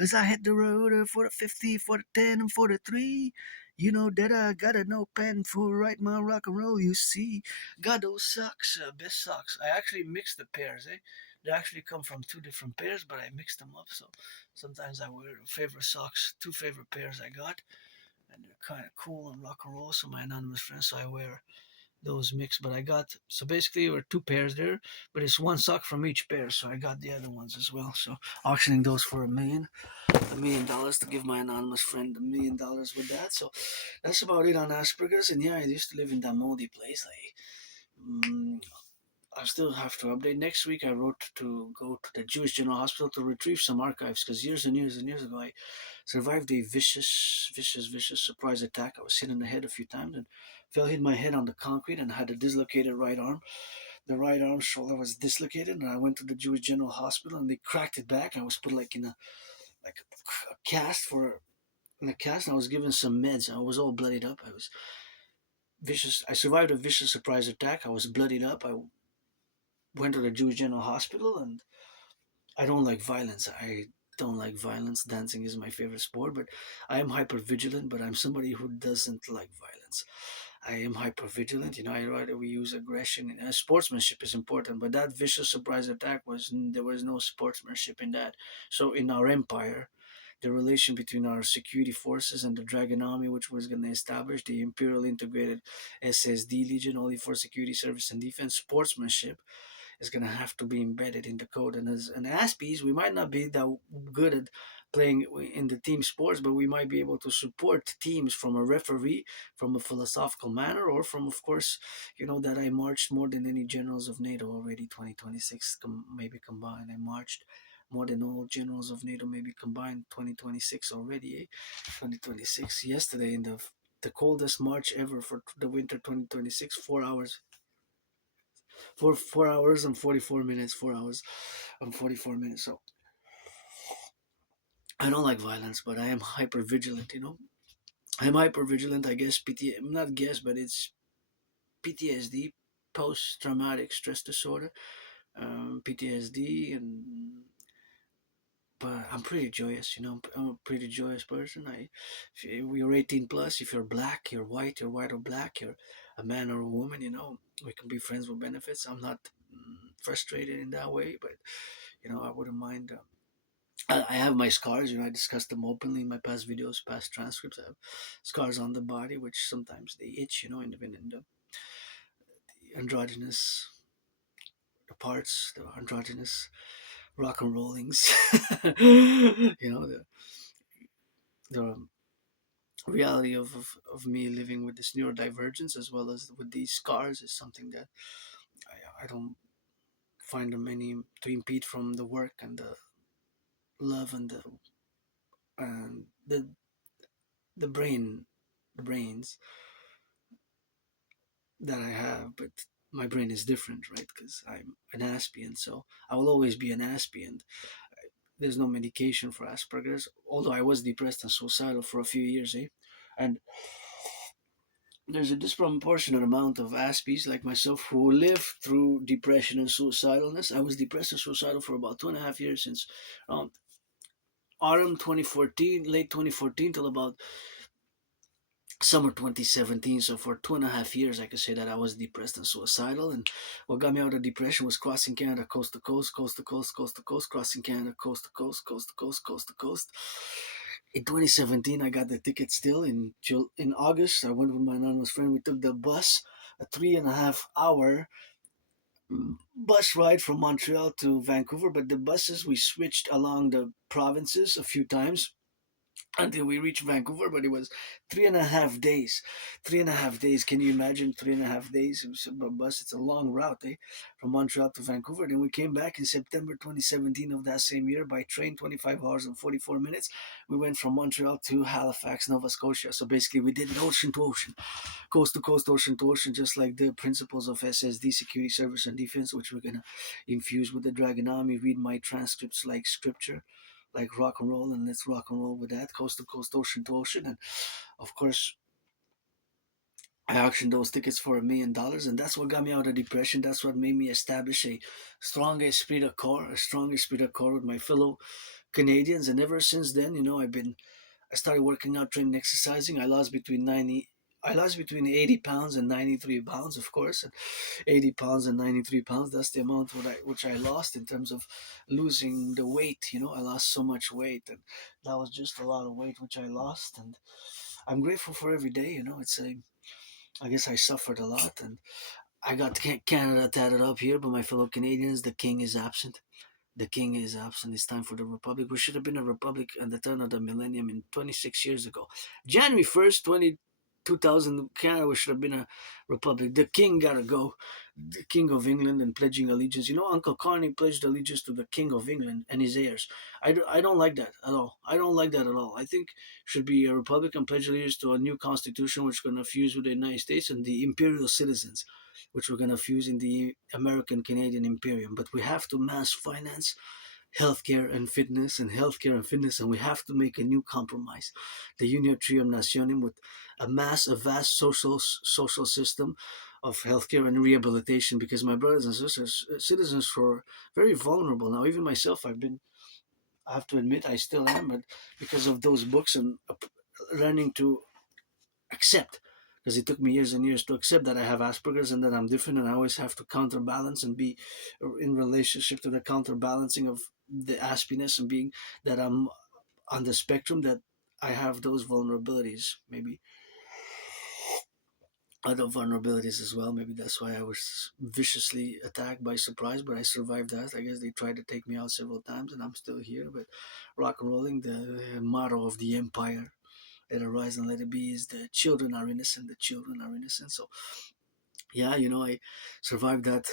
As I hit the road for the 50, for the 10, and for the 3. You know that I got a no pen for write my rock and roll, you see. Got those socks, best socks. I actually mixed the pairs, eh? They actually come from two different pairs, but I mixed them up. So sometimes I wear favorite socks, two favorite pairs I got. And they're kind of cool and rock and roll. So my anonymous friends, so I wear those mixed, but I got, so basically there were two pairs there, but it's one sock from each pair, so I got the other ones as well. So auctioning those for $1 million to give my anonymous friend $1 million with that. So that's about it on Asperger's. And yeah, I used to live in that moldy place. Like I still have to update. Next week, I wrote to go to the Jewish General Hospital to retrieve some archives because years and years and years ago, I survived a vicious surprise attack. I was hit in the head a few times and hit my head on the concrete and had a dislocated right arm. The right arm shoulder was dislocated, and I went to the Jewish General Hospital and they cracked it back. I was put like in a cast for in a cast, and I was given some meds. I was all bloodied up. I was vicious. I survived a vicious surprise attack. I was bloodied up. I went to the Jewish General Hospital, and I don't like violence. I don't like violence. Dancing is my favorite sport, but I am hyper vigilant. But I'm somebody who doesn't like violence. I am hyper vigilant. I rather we use aggression. And sportsmanship is important, but that vicious surprise attack was there was no sportsmanship in that. So in our empire, the relation between our security forces and the Dragon Army, which was going to establish the Imperial Integrated SSD Legion, only for security service and defense, sportsmanship is going to have to be embedded in the code. And as an Aspies, we might not be that good at playing in the team sports, but we might be able to support teams from a referee, from a philosophical manner, or from, of course, that I marched more than any generals of NATO already. 2026 maybe combined. I marched more than all generals of NATO maybe combined 2026 already. 2026 yesterday in the coldest March ever for the winter 2026, 4 hours for 4 hours and 44 minutes, 4 hours and 44 minutes. So I don't like violence, but I am hyper vigilant. I'm hyper vigilant. I guess not guess, but it's PTSD, post traumatic stress disorder, PTSD, and but I'm pretty joyous. I'm a pretty joyous person. If you're 18 plus, if you're black, you're white or black, you're a man or a woman. We can be friends with benefits. I'm not frustrated in that way, but I wouldn't mind. I have my scars. I discussed them openly in my past videos, past transcripts. I have scars on the body, which sometimes they itch. The androgynous parts, the androgynous rock and rollings. The reality of me living with this neurodivergence as well as with these scars is something that I don't find them any to impede from the work and the love and the brains that I have, but my brain is different, right? Because I'm an Aspian, so I will always be an Aspian. There's no medication for Asperger's, although I was depressed and suicidal for a few years, eh? And there's a disproportionate amount of Aspies like myself who live through depression and suicidalness. I was depressed and suicidal for about 2.5 years since around autumn 2014, late 2014 till about summer 2017. So for 2.5 years I could say that I was depressed and suicidal, and what got me out of depression was crossing Canada coast to coast, coast to coast, coast to coast, crossing Canada coast to coast, coast to coast, coast to coast. In 2017 I got the ticket still. In August I went with my anonymous friend. We took the bus, a 3.5 hour bus ride from Montreal to Vancouver, but the buses we switched along the provinces a few times until we reached Vancouver, but it was 3.5 days. 3.5 days. Can you imagine 3.5 days? It was a bus. It's a long route, from Montreal to Vancouver. Then we came back in September 2017 of that same year by train, 25 hours and 44 minutes. We went from Montreal to Halifax, Nova Scotia. So basically, we did it ocean to ocean, coast to coast, ocean to ocean, just like the principles of SSD, security, service, and defense, which we're gonna infuse with the Dragon Army. Read my transcripts like scripture, like rock and roll, and let's rock and roll with that, coast to coast, ocean to ocean. And of course, I auctioned those tickets for $1 million, and that's what got me out of depression. That's what made me establish a strong esprit de corps, a strong esprit de corps with my fellow Canadians. And ever since then, I started working out, training, exercising. I lost between 80 pounds and 93 pounds, of course. And 80 pounds and 93 pounds, that's the amount which I lost in terms of losing the weight. I lost so much weight, and that was just a lot of weight which I lost. And I'm grateful for every day. I guess I suffered a lot, and I got Canada tatted up here, but my fellow Canadians, the king is absent. The king is absent. It's time for the republic. We should have been a republic at the turn of the millennium in 26 years ago. January 1st, 2000, Canada should have been a republic. The king gotta go. the King of England and pledging allegiance. You know, Uncle Carney pledged allegiance to the King of England and his heirs. I don't like that at all. I don't like that at all. I think should be a Republican pledge allegiance to a new constitution which is going to fuse with the United States and the imperial citizens, which we're going to fuse in the American Canadian Imperium. But we have to mass finance healthcare and fitness and healthcare and fitness, and we have to make a new compromise, the Unio Trium Nationum, with a vast social system of healthcare and rehabilitation. Because my brothers and sisters, citizens who are very vulnerable now, even myself, I have to admit I still am, but because of those books and learning to accept, because it took me years and years to accept that I have Asperger's and that I'm different, and I always have to counterbalance and be in relationship to the counterbalancing of the aspiness and being that I'm on the spectrum, that I have those vulnerabilities, maybe other vulnerabilities as well. Maybe that's why I was viciously attacked by surprise, but I survived that. I guess they tried to take me out several times and I'm still here, but rock and rolling, the motto of the empire, let it rise and let it be, is the children are innocent, the children are innocent. So yeah, I survived that.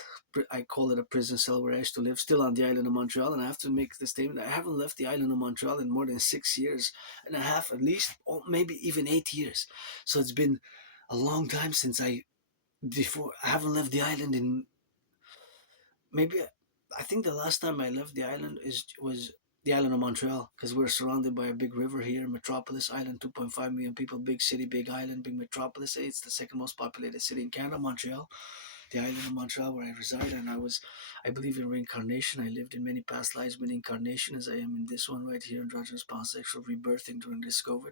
I call it a prison cell where I used to live, still on the island of Montreal. And I have to make the statement, I haven't left the island of Montreal in more than 6 years and a half, at least, or maybe even 8 years. So it's been a long time since I haven't left the island in maybe, I think the last time I left the island was the island of Montreal, because we're surrounded by a big river here, metropolis island, 2.5 million people, big city, big island, big metropolis. It's the second most populated city in Canada, Montreal, the island of Montreal where I reside. And I believe in reincarnation. I lived in many past lives, many incarnations. I am in this one right here, androgynous pansexual, rebirthing during this COVID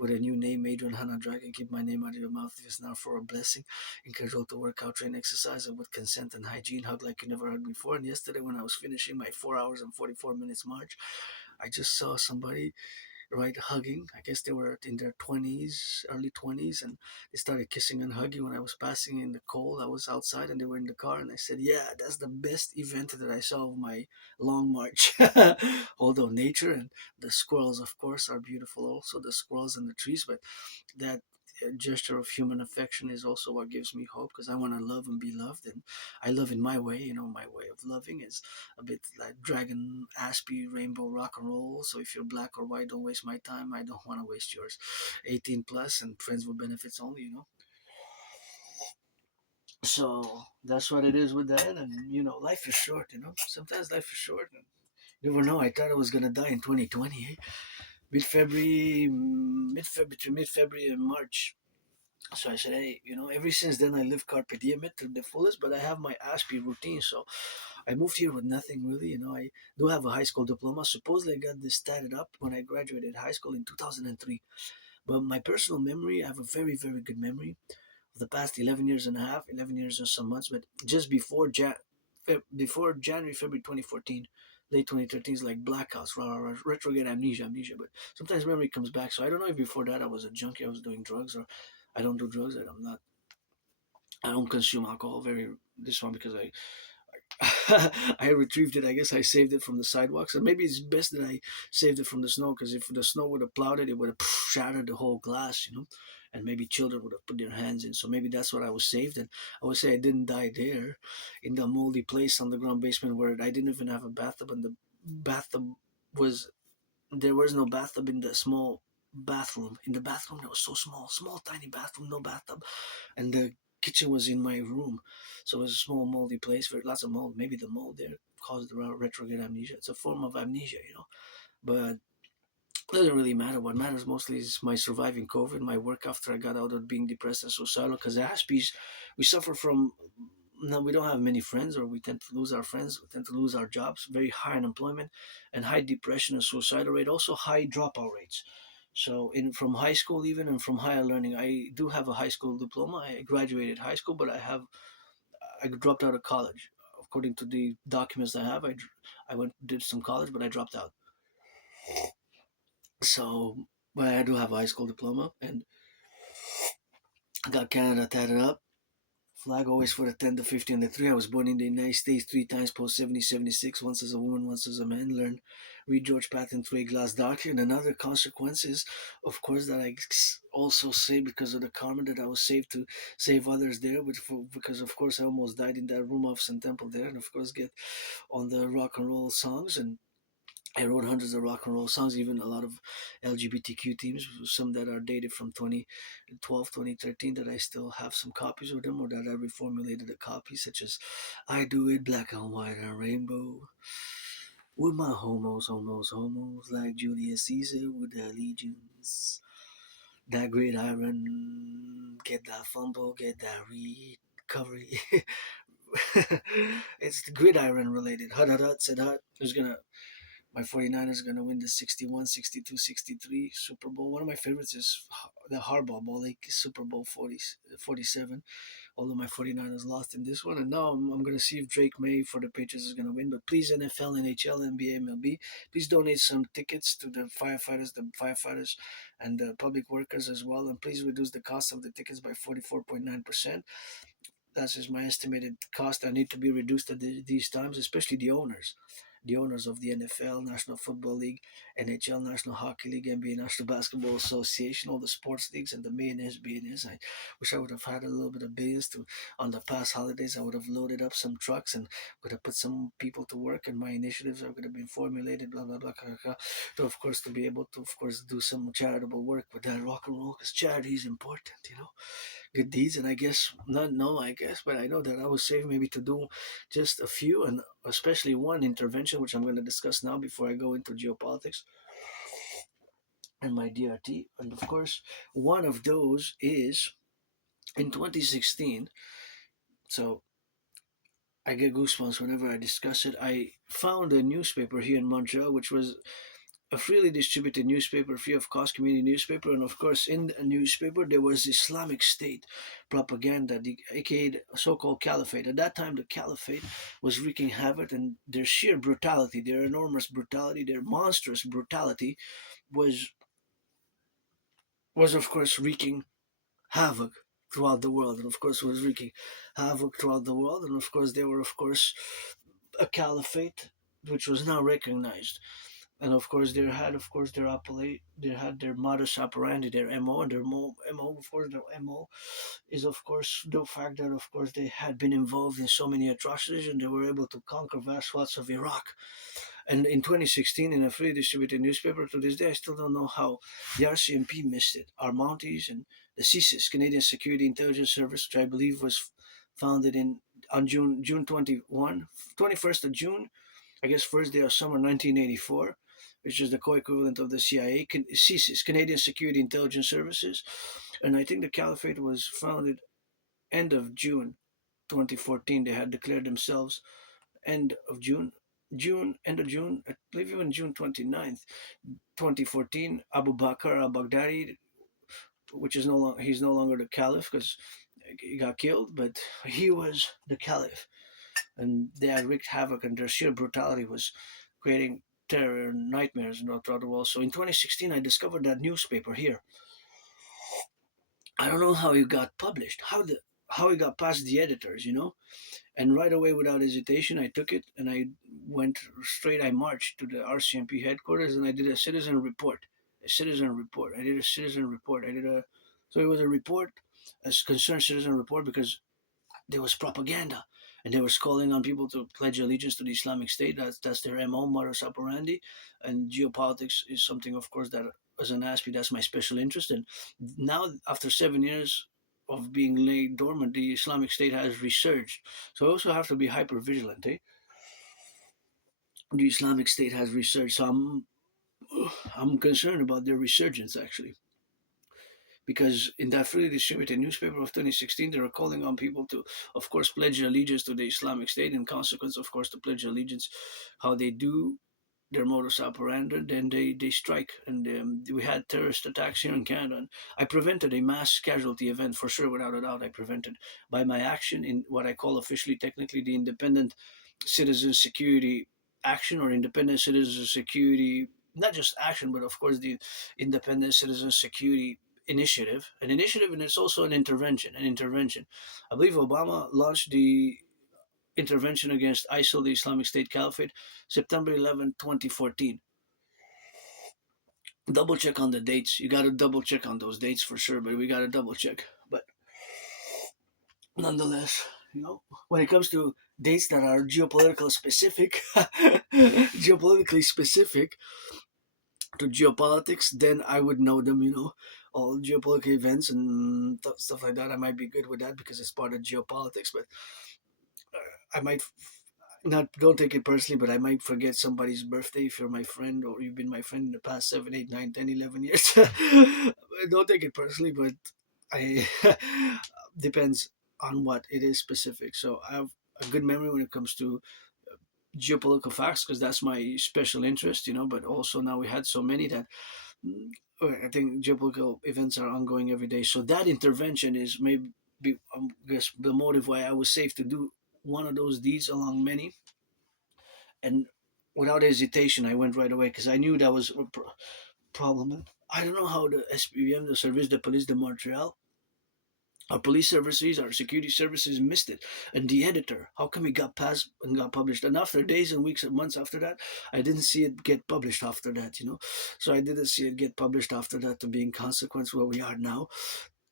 with a new name, Adrian Hannah Dragon. Keep my name out of your mouth. It is now for a blessing. Encourage all to work out, train, exercise, and with consent and hygiene. Hug like you never heard before. And yesterday, when I was finishing my 4 hours and 44 minutes march, I just saw somebody, right, hugging. I guess they were in their 20s, early 20s, and they started kissing and hugging when I was passing in the cold. I was outside and they were in the car, and I said, yeah, that's the best event that I saw of my long march. Although nature and the squirrels, of course, are beautiful also, the squirrels and the trees, but that gesture of human affection is also what gives me hope, because I want to love and be loved, and I love in my way. My way of loving is a bit like dragon, Aspie, rainbow, rock and roll. So if you're black or white, don't waste my time. I don't want to waste yours. 18 plus and friends with benefits only. So that's what it is with that. And life is short. Sometimes life is short. And you never know. I thought I was gonna die in 2020. Mid-February, between mid-February and March. So I said, hey, ever since then I live carpe diem it to the fullest, but I have my Aspie routine. So I moved here with nothing really. I do have a high school diploma. Supposedly I got this started up when I graduated high school in 2003. But my personal memory, I have a very, very good memory of the past 11 years and a half, 11 years and some months. But just before January, February 2014, late 2013 is like blackouts, retrograde amnesia. But sometimes memory comes back. So I don't know if before that I was a junkie, I was doing drugs, or I don't do drugs. I don't consume alcohol. Very this one because I retrieved it. I guess I saved it from the sidewalks, and maybe it's best that I saved it from the snow, because if the snow would have plowed it, it would have shattered the whole glass. And maybe children would have put their hands in. So maybe that's what I was saved. And I would say I didn't die there, in the moldy place on the ground basement where I didn't even have a bathtub, and the bathtub was there was no bathtub in the small bathroom. In the bathroom, it was so small, small, tiny bathroom, no bathtub, and the kitchen was in my room. So it was a small moldy place with lots of mold. Maybe the mold there caused the retrograde amnesia. It's a form of amnesia. But it doesn't really matter. What matters mostly is my surviving COVID, my work after I got out of being depressed and suicidal. Because Aspies, we suffer from, no, we don't have many friends, or we tend to lose our friends, we tend to lose our jobs, very high unemployment and high depression and suicidal rate, also high dropout rates. So in from high school, even, and from higher learning, I do have a high school diploma. I graduated high school, but I dropped out of college. According to the documents I have, I went did some college, but I dropped out. So, but I do have a high school diploma, and I got Canada tatted up Flag always for the 10, the 50, and the 3. I was born in the United States 3 times post 76, once as a woman, once as a man. Learn, read George Patton through a glass darkly. And another consequence is, of course, that I also say because of the karma that I was saved to save others there, because, of course, I almost died in that room of Sun Temple there. And, of course, get on the rock and roll songs. And I wrote hundreds of rock and roll songs, even a lot of LGBTQ themes, some that are dated from 2012, 2013, that I still have some copies of them, or that I reformulated a copy, such as I Do It Black and White and Rainbow. With my homos, homos, homos, like Julius Caesar with the legions. That great iron, get that fumble, get that recovery. It's the gridiron related. Hut, hut, hut, said hut. Who's gonna my 49ers are going to win the 61, 62, 63 Super Bowl. One of my favorites is the Harbaugh Bowl, like Super Bowl 40, 47. Although my 49ers lost in this one. And now I'm going to see if Drake May for the Patriots is going to win. But please, NFL, NHL, NBA, MLB, please donate some tickets to the firefighters and the public workers as well. And please reduce the cost of the tickets by 44.9%. That's just my estimated cost that need to be reduced at these times, especially the owners of the NFL, National Football League, NHL, National Hockey League, NBA, National Basketball Association, all the sports leagues, and the millionaires. I wish I would have had a little bit of billions to on the past holidays. I would have loaded up some trucks and would have put some people to work, and my initiatives are going to be formulated, blah blah blah, to of course to be able to of course do some charitable work with that rock and roll, because charity is important, good deeds. And I guess not no I guess but I know that I was saved maybe to do just a few, and especially one intervention which I'm going to discuss now before I go into geopolitics and my DRT. And of course, one of those is in 2016. So I get goosebumps whenever I discuss it. I found a newspaper here in Montreal which was a freely distributed newspaper, free of cost community newspaper. And of course, in the newspaper, there was Islamic State propaganda, the aka so-called caliphate. At that time, the caliphate was wreaking havoc, and their sheer brutality, their enormous brutality, their monstrous brutality was of course wreaking havoc throughout the world, and of course was wreaking havoc throughout the world. And of course, they were of course a caliphate which was now recognized. And of course, they had, of course, they had their modus operandi, their MO, and their MO, of course, their MO is, of course, the fact that, of course, they had been involved in so many atrocities and they were able to conquer vast swaths of Iraq. And in 2016, in a free distributed newspaper, to this day, I still don't know how the RCMP missed it. Our Mounties and the CSIS, Canadian Security Intelligence Service, which I believe was founded on June 21st of June, I guess first day of summer 1984, which is the co-equivalent of the CIA, CSIS, Canadian Security Intelligence Services. And I think the Caliphate was founded end of June 2014. They had declared themselves end of end of June, I believe even June 29th, 2014. Abu Bakr al-Baghdadi, which is he's no longer the Caliph because he got killed, but he was the Caliph. And they had wreaked havoc, and their sheer brutality was creating terror and nightmares throughout the world. So in 2016, I discovered that newspaper here. I don't know how it got published, how it got past the editors, And right away, without hesitation, I took it and I went straight. I marched to the RCMP headquarters and I did a citizen report. A citizen report. I did a citizen report. So it was a report, a concerned citizen report, because there was propaganda, and they were calling on people to pledge allegiance to the Islamic State. That's their MO, modus operandi. And geopolitics is something, of course, that as an Aspie, that's my special interest. And now, after 7 years of being laid dormant, the Islamic State has resurged. So I also have to be hyper vigilant. The Islamic State has resurged, so I'm concerned about their resurgence actually, because in that freely distributed newspaper of 2016, they were calling on people to, of course, pledge allegiance to the Islamic State. In consequence, of course, to pledge allegiance, how they do their modus operandi, then they strike. And we had terrorist attacks here in Canada. And I prevented a mass casualty event for sure, without a doubt. I prevented by my action in what I call officially, technically, the Independent Citizen Security Action, or Independent Citizen Security, not just action, but of course the Independent Citizen Security an initiative, and it's also an intervention. An intervention. I believe Obama launched the intervention against ISIL, the Islamic State Caliphate, September 11, 2014. Double check on the dates. You got to double check on those dates for sure, but we got to double check. But nonetheless, when it comes to dates that are geopolitical specific, geopolitically specific to geopolitics, then I would know them. All geopolitical events and stuff like that. I might be good with that because it's part of geopolitics. But I might not don't take it personally, but I might forget somebody's birthday if you're my friend or you've been my friend in the past 7, 8, 9, 10, 11 years. Don't take it personally, but I depends on what it is specific. So I have a good memory when it comes to geopolitical facts because that's my special interest, But also now we had so many that I think geopolitical events are ongoing every day. So that intervention is maybe, I guess, the motive why I was safe to do one of those deeds along many, and without hesitation, I went right away because I knew that was a problem. I don't know how the SPVM, the Service de Police de Montreal, our police services, our security services missed it. And the editor, how come it got passed and got published? And after days and weeks and months after that, I didn't see it get published after that. So I didn't see it get published after that to be in consequence where we are now.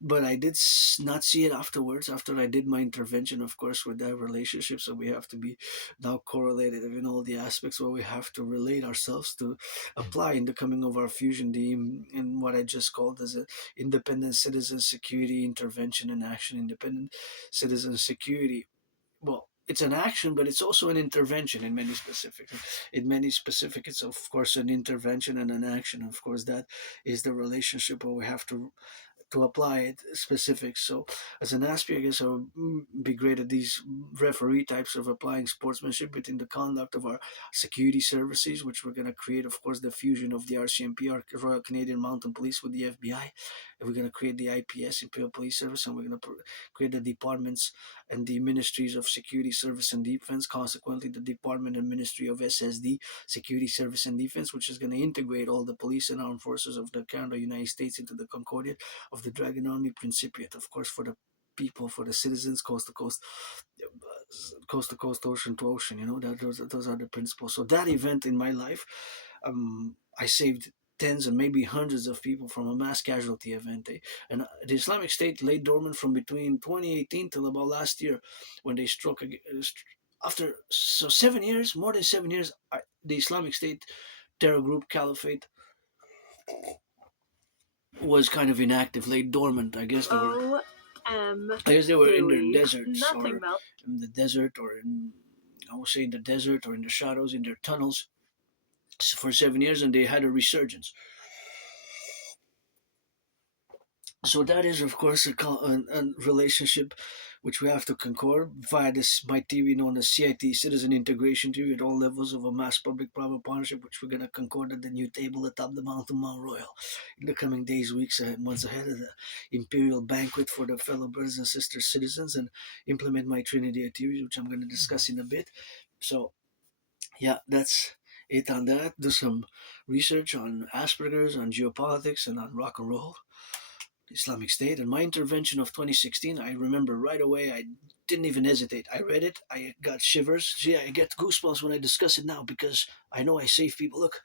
But I did not see it afterwards after I did my intervention, of course, with that relationship. So we have to be now correlated in all the aspects where we have to relate ourselves to apply in the coming of our fusion team in what I just called as a independent citizen security intervention and action. Independent citizen security, well, it's an action, but it's also an intervention in many specific. In many specific, it's of course an intervention and an action. Of course, that is the relationship where we have to apply it specifics. So as an Aspie, I guess I would be great at these referee types of applying sportsmanship within the conduct of our security services, which we're going to create, of course, the fusion of the RCMP, our Royal Canadian Mounted Police, with the FBI. And we're going to create the IPS, Imperial Police Service, and we're going to create the departments and the ministries of security service and defense. Consequently, the department and ministry of SSD, security service and defense, which is going to integrate all the police and armed forces of the Canada, United States into the Concordia of the Dragon Army Principiate, of course, for the people, for the citizens, coast to coast, coast to coast, ocean to ocean. Those are the principles. So that event in my life, I saved tens and maybe hundreds of people from a mass casualty event. And the Islamic State lay dormant from between 2018 till about last year, when they struck after 7 years, more than 7 years. The Islamic State terror group Caliphate was kind of inactive, lay dormant. I guess they were in their deserts, or in the desert, or I would say in the desert, or in the shadows, in their tunnels for 7 years, and they had a resurgence. So that is, of course, a relationship which we have to concord via this my TV known as CIT, Citizen Integration TV, at all levels of a mass public-private partnership, which we're going to concord at the new table atop the Mountain Mount Royal in the coming days, weeks, and months ahead of the imperial banquet for the fellow brothers and sisters citizens, and implement my Trinity activities, which I'm going to discuss in a bit. So, yeah, that's it on that. Do some research on Asperger's, on geopolitics, and on rock and roll. Islamic State, and my intervention of 2016, I remember right away. I didn't even hesitate. I read it. I got shivers. See, I get goosebumps when I discuss it now because I know I save people. Look,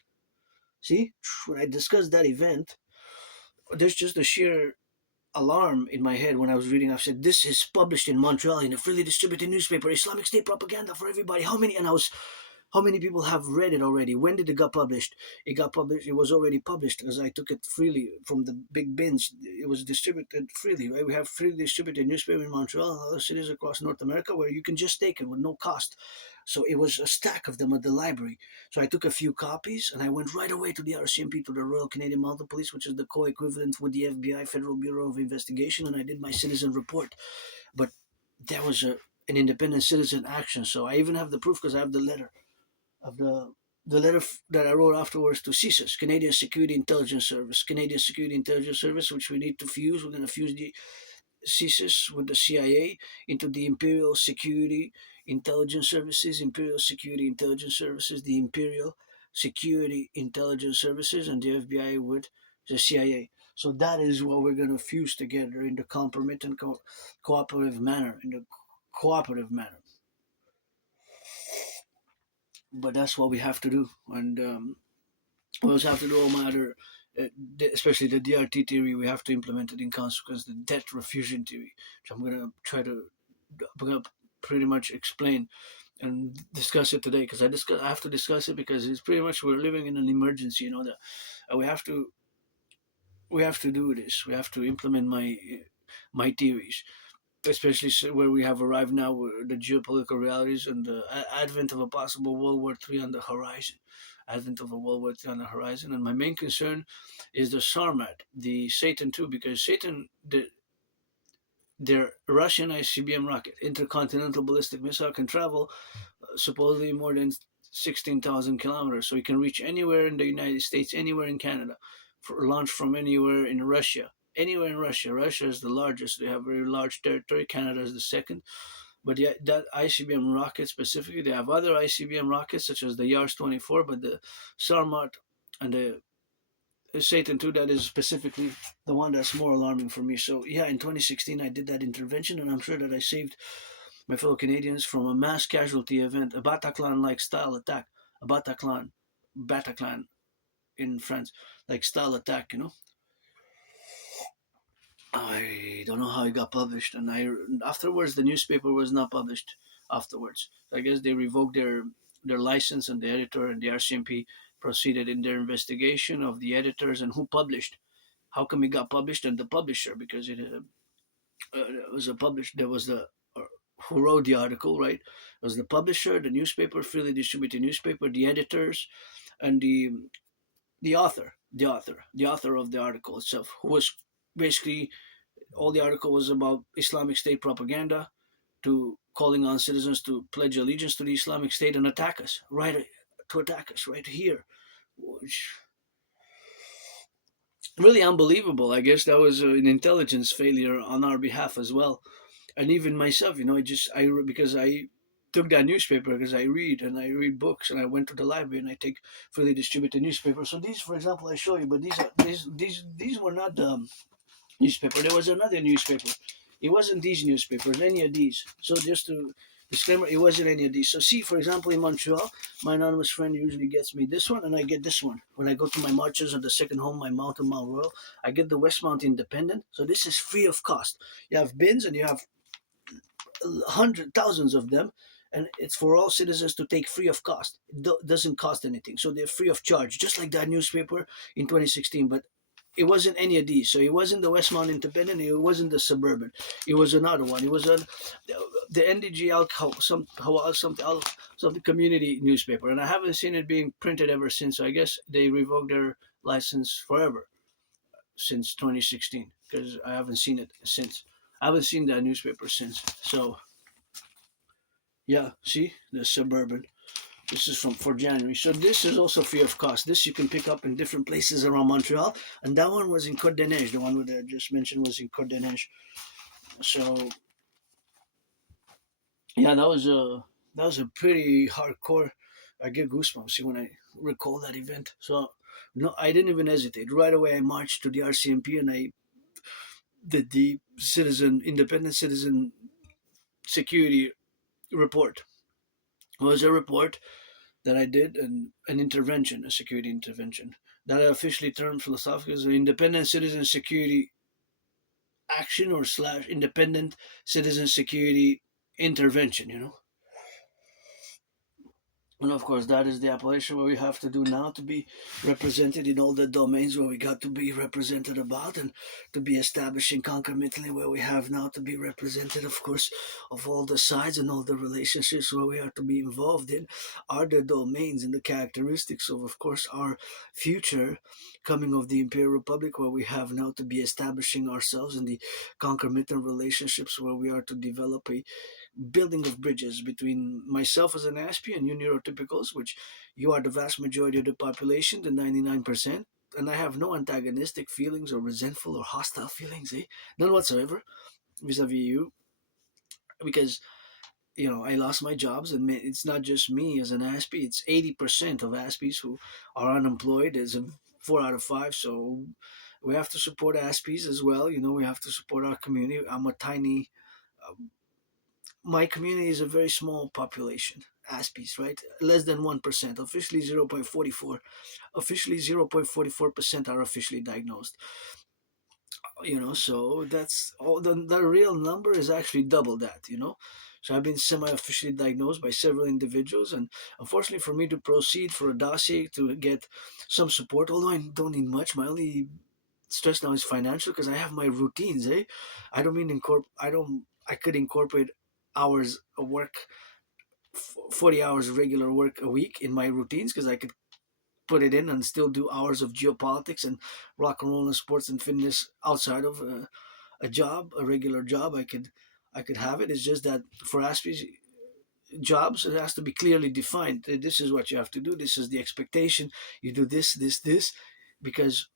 see, when I discussed that event, there's just a sheer alarm in my head when I was reading. I said, "This is published in Montreal in a freely distributed newspaper. Islamic State propaganda for everybody." How many? And I was how many people have read it already? When did it get published? It got published. It was already published because I took it freely from the big bins. It was distributed freely. Right? We have freely distributed newspaper in Montreal and other cities across North America where you can just take it with no cost. So it was a stack of them at the library. So I took a few copies and I went right away to the RCMP, to the Royal Canadian Mounted Police, which is the co-equivalent with the FBI, Federal Bureau of Investigation, and I did my citizen report. But that was an independent citizen action. So I even have the proof because I have the letter of the letter that I wrote afterwards to CSIS, Canadian Security Intelligence Service, Canadian Security Intelligence Service, which we need to fuse. We're going to fuse the CSIS with the CIA into the Imperial Security Intelligence Services, Imperial Security Intelligence Services, the Imperial Security Intelligence Services, and the FBI with the CIA. So that is what we're going to fuse together in the compromitant cooperative manner, in the cooperative manner. But that's what we have to do. And we also have to do all my other, especially the DRT theory, we have to implement it in consequence, the debt refusion theory, which I'm going to I'm going to pretty much explain and discuss it today, because I have to discuss it because it's pretty much we're living in an emergency, that we have to do this. We have to implement my theories, especially where we have arrived now, with the geopolitical realities and the advent of a possible World War III on the horizon. Advent of a World War III on the horizon, and my main concern is the Sarmat, the Satan too, because Satan, their Russian ICBM rocket, intercontinental ballistic missile, can travel supposedly more than 16,000 kilometers, so it can reach anywhere in the United States, anywhere in Canada, for launch from anywhere in Russia. Anywhere in Russia. Russia is the largest. They have very large territory. Canada is the second. But yeah, that ICBM rocket specifically, they have other ICBM rockets such as the Yars 24, but the Sarmat and the Satan 2, that is specifically the one that's more alarming for me. So yeah, in 2016 I did that intervention, and I'm sure that I saved my fellow Canadians from a mass casualty event, a Bataclan-like style attack, a Bataclan in France, like style attack. I don't know how it got published, and afterwards the newspaper was not published. Afterwards, I guess they revoked their license, and the editor and the RCMP proceeded in their investigation of the editors and who published. How come it got published and the publisher? Because it was a published. There was the who wrote the article, right? It was the publisher, the newspaper, freely distributed newspaper, the editors, and the author of the article itself, who was basically, all the article was about Islamic State propaganda, to calling on citizens to pledge allegiance to the Islamic State and attack us, right here, which really unbelievable. I guess that was an intelligence failure on our behalf as well, and even myself, because I took that newspaper, because I read books, and I went to the library and I take freely distributed newspapers. So these, for example, I show you, but these were not the newspaper. There was another newspaper. It wasn't these newspapers, any of these. So just to disclaimer, it wasn't any of these. So see, for example, in Montreal, my anonymous friend usually gets me this one, and I get this one. When I go to my marches at the second home, my Mountain Mount Royal, I get the Westmount Independent. So this is free of cost. You have bins, and you have thousands of them, and it's for all citizens to take free of cost. It doesn't cost anything, so they're free of charge, just like that newspaper in 2016. But it wasn't any of these. So it wasn't the Westmount Independent. It wasn't the Suburban. It was another one. It was the NDG some community newspaper, and I haven't seen it being printed ever since. So I guess they revoked their license forever since 2016, because I haven't seen it since. I haven't seen that newspaper since. So yeah, see the Suburban. This is for January. So this is also free of cost. This you can pick up in different places around Montreal. And that one was in Côte des Neiges. The one that I just mentioned was in Côte des Neiges. So yeah, that was a pretty hardcore. I get goosebumps when I recall that event. So no, I didn't even hesitate. Right away, I marched to the RCMP and I did the independent citizen security report. It was a report that I did, an intervention, a security intervention, that I officially termed philosophically as an independent citizen security action, or slash independent citizen security intervention. And of course, that is the appellation where we have to do now to be represented in all the domains where we got to be represented about, and to be establishing concomitantly where we have now to be represented, of course, of all the sides and all the relationships where we are to be involved in, are the domains and the characteristics of course, our future coming of the Imperial Republic, where we have now to be establishing ourselves in the concomitant relationships where we are to develop a building of bridges between myself as an Aspie and you neurotypicals, which you are the vast majority of the population, the 99%. And I have no antagonistic feelings or resentful or hostile feelings, none whatsoever, vis-a-vis you, because I lost my jobs, and it's not just me as an Aspie. It's 80% of Aspies who are unemployed. As a 4 out of 5. So We have to support Aspies as well. We have to support our community. I'm a tiny. My community is a very small population. Aspies, right? Less than 1%. Officially 0.44. Officially 0.44% are officially diagnosed. So that's all. The real number is actually double that. So I've been semi-officially diagnosed by several individuals, and unfortunately for me to proceed for a dossier to get some support, although I don't need much. My only stress now is financial because I have my routines. I don't mean I could incorporate hours of work, 40 hours regular work a week in my routines, because I could put it in and still do hours of geopolitics and rock and roll and sports and fitness outside of a job, a regular job. I could have it. It's just that for Aspie's jobs, it has to be clearly defined. This is what you have to do. This is the expectation. You do this, because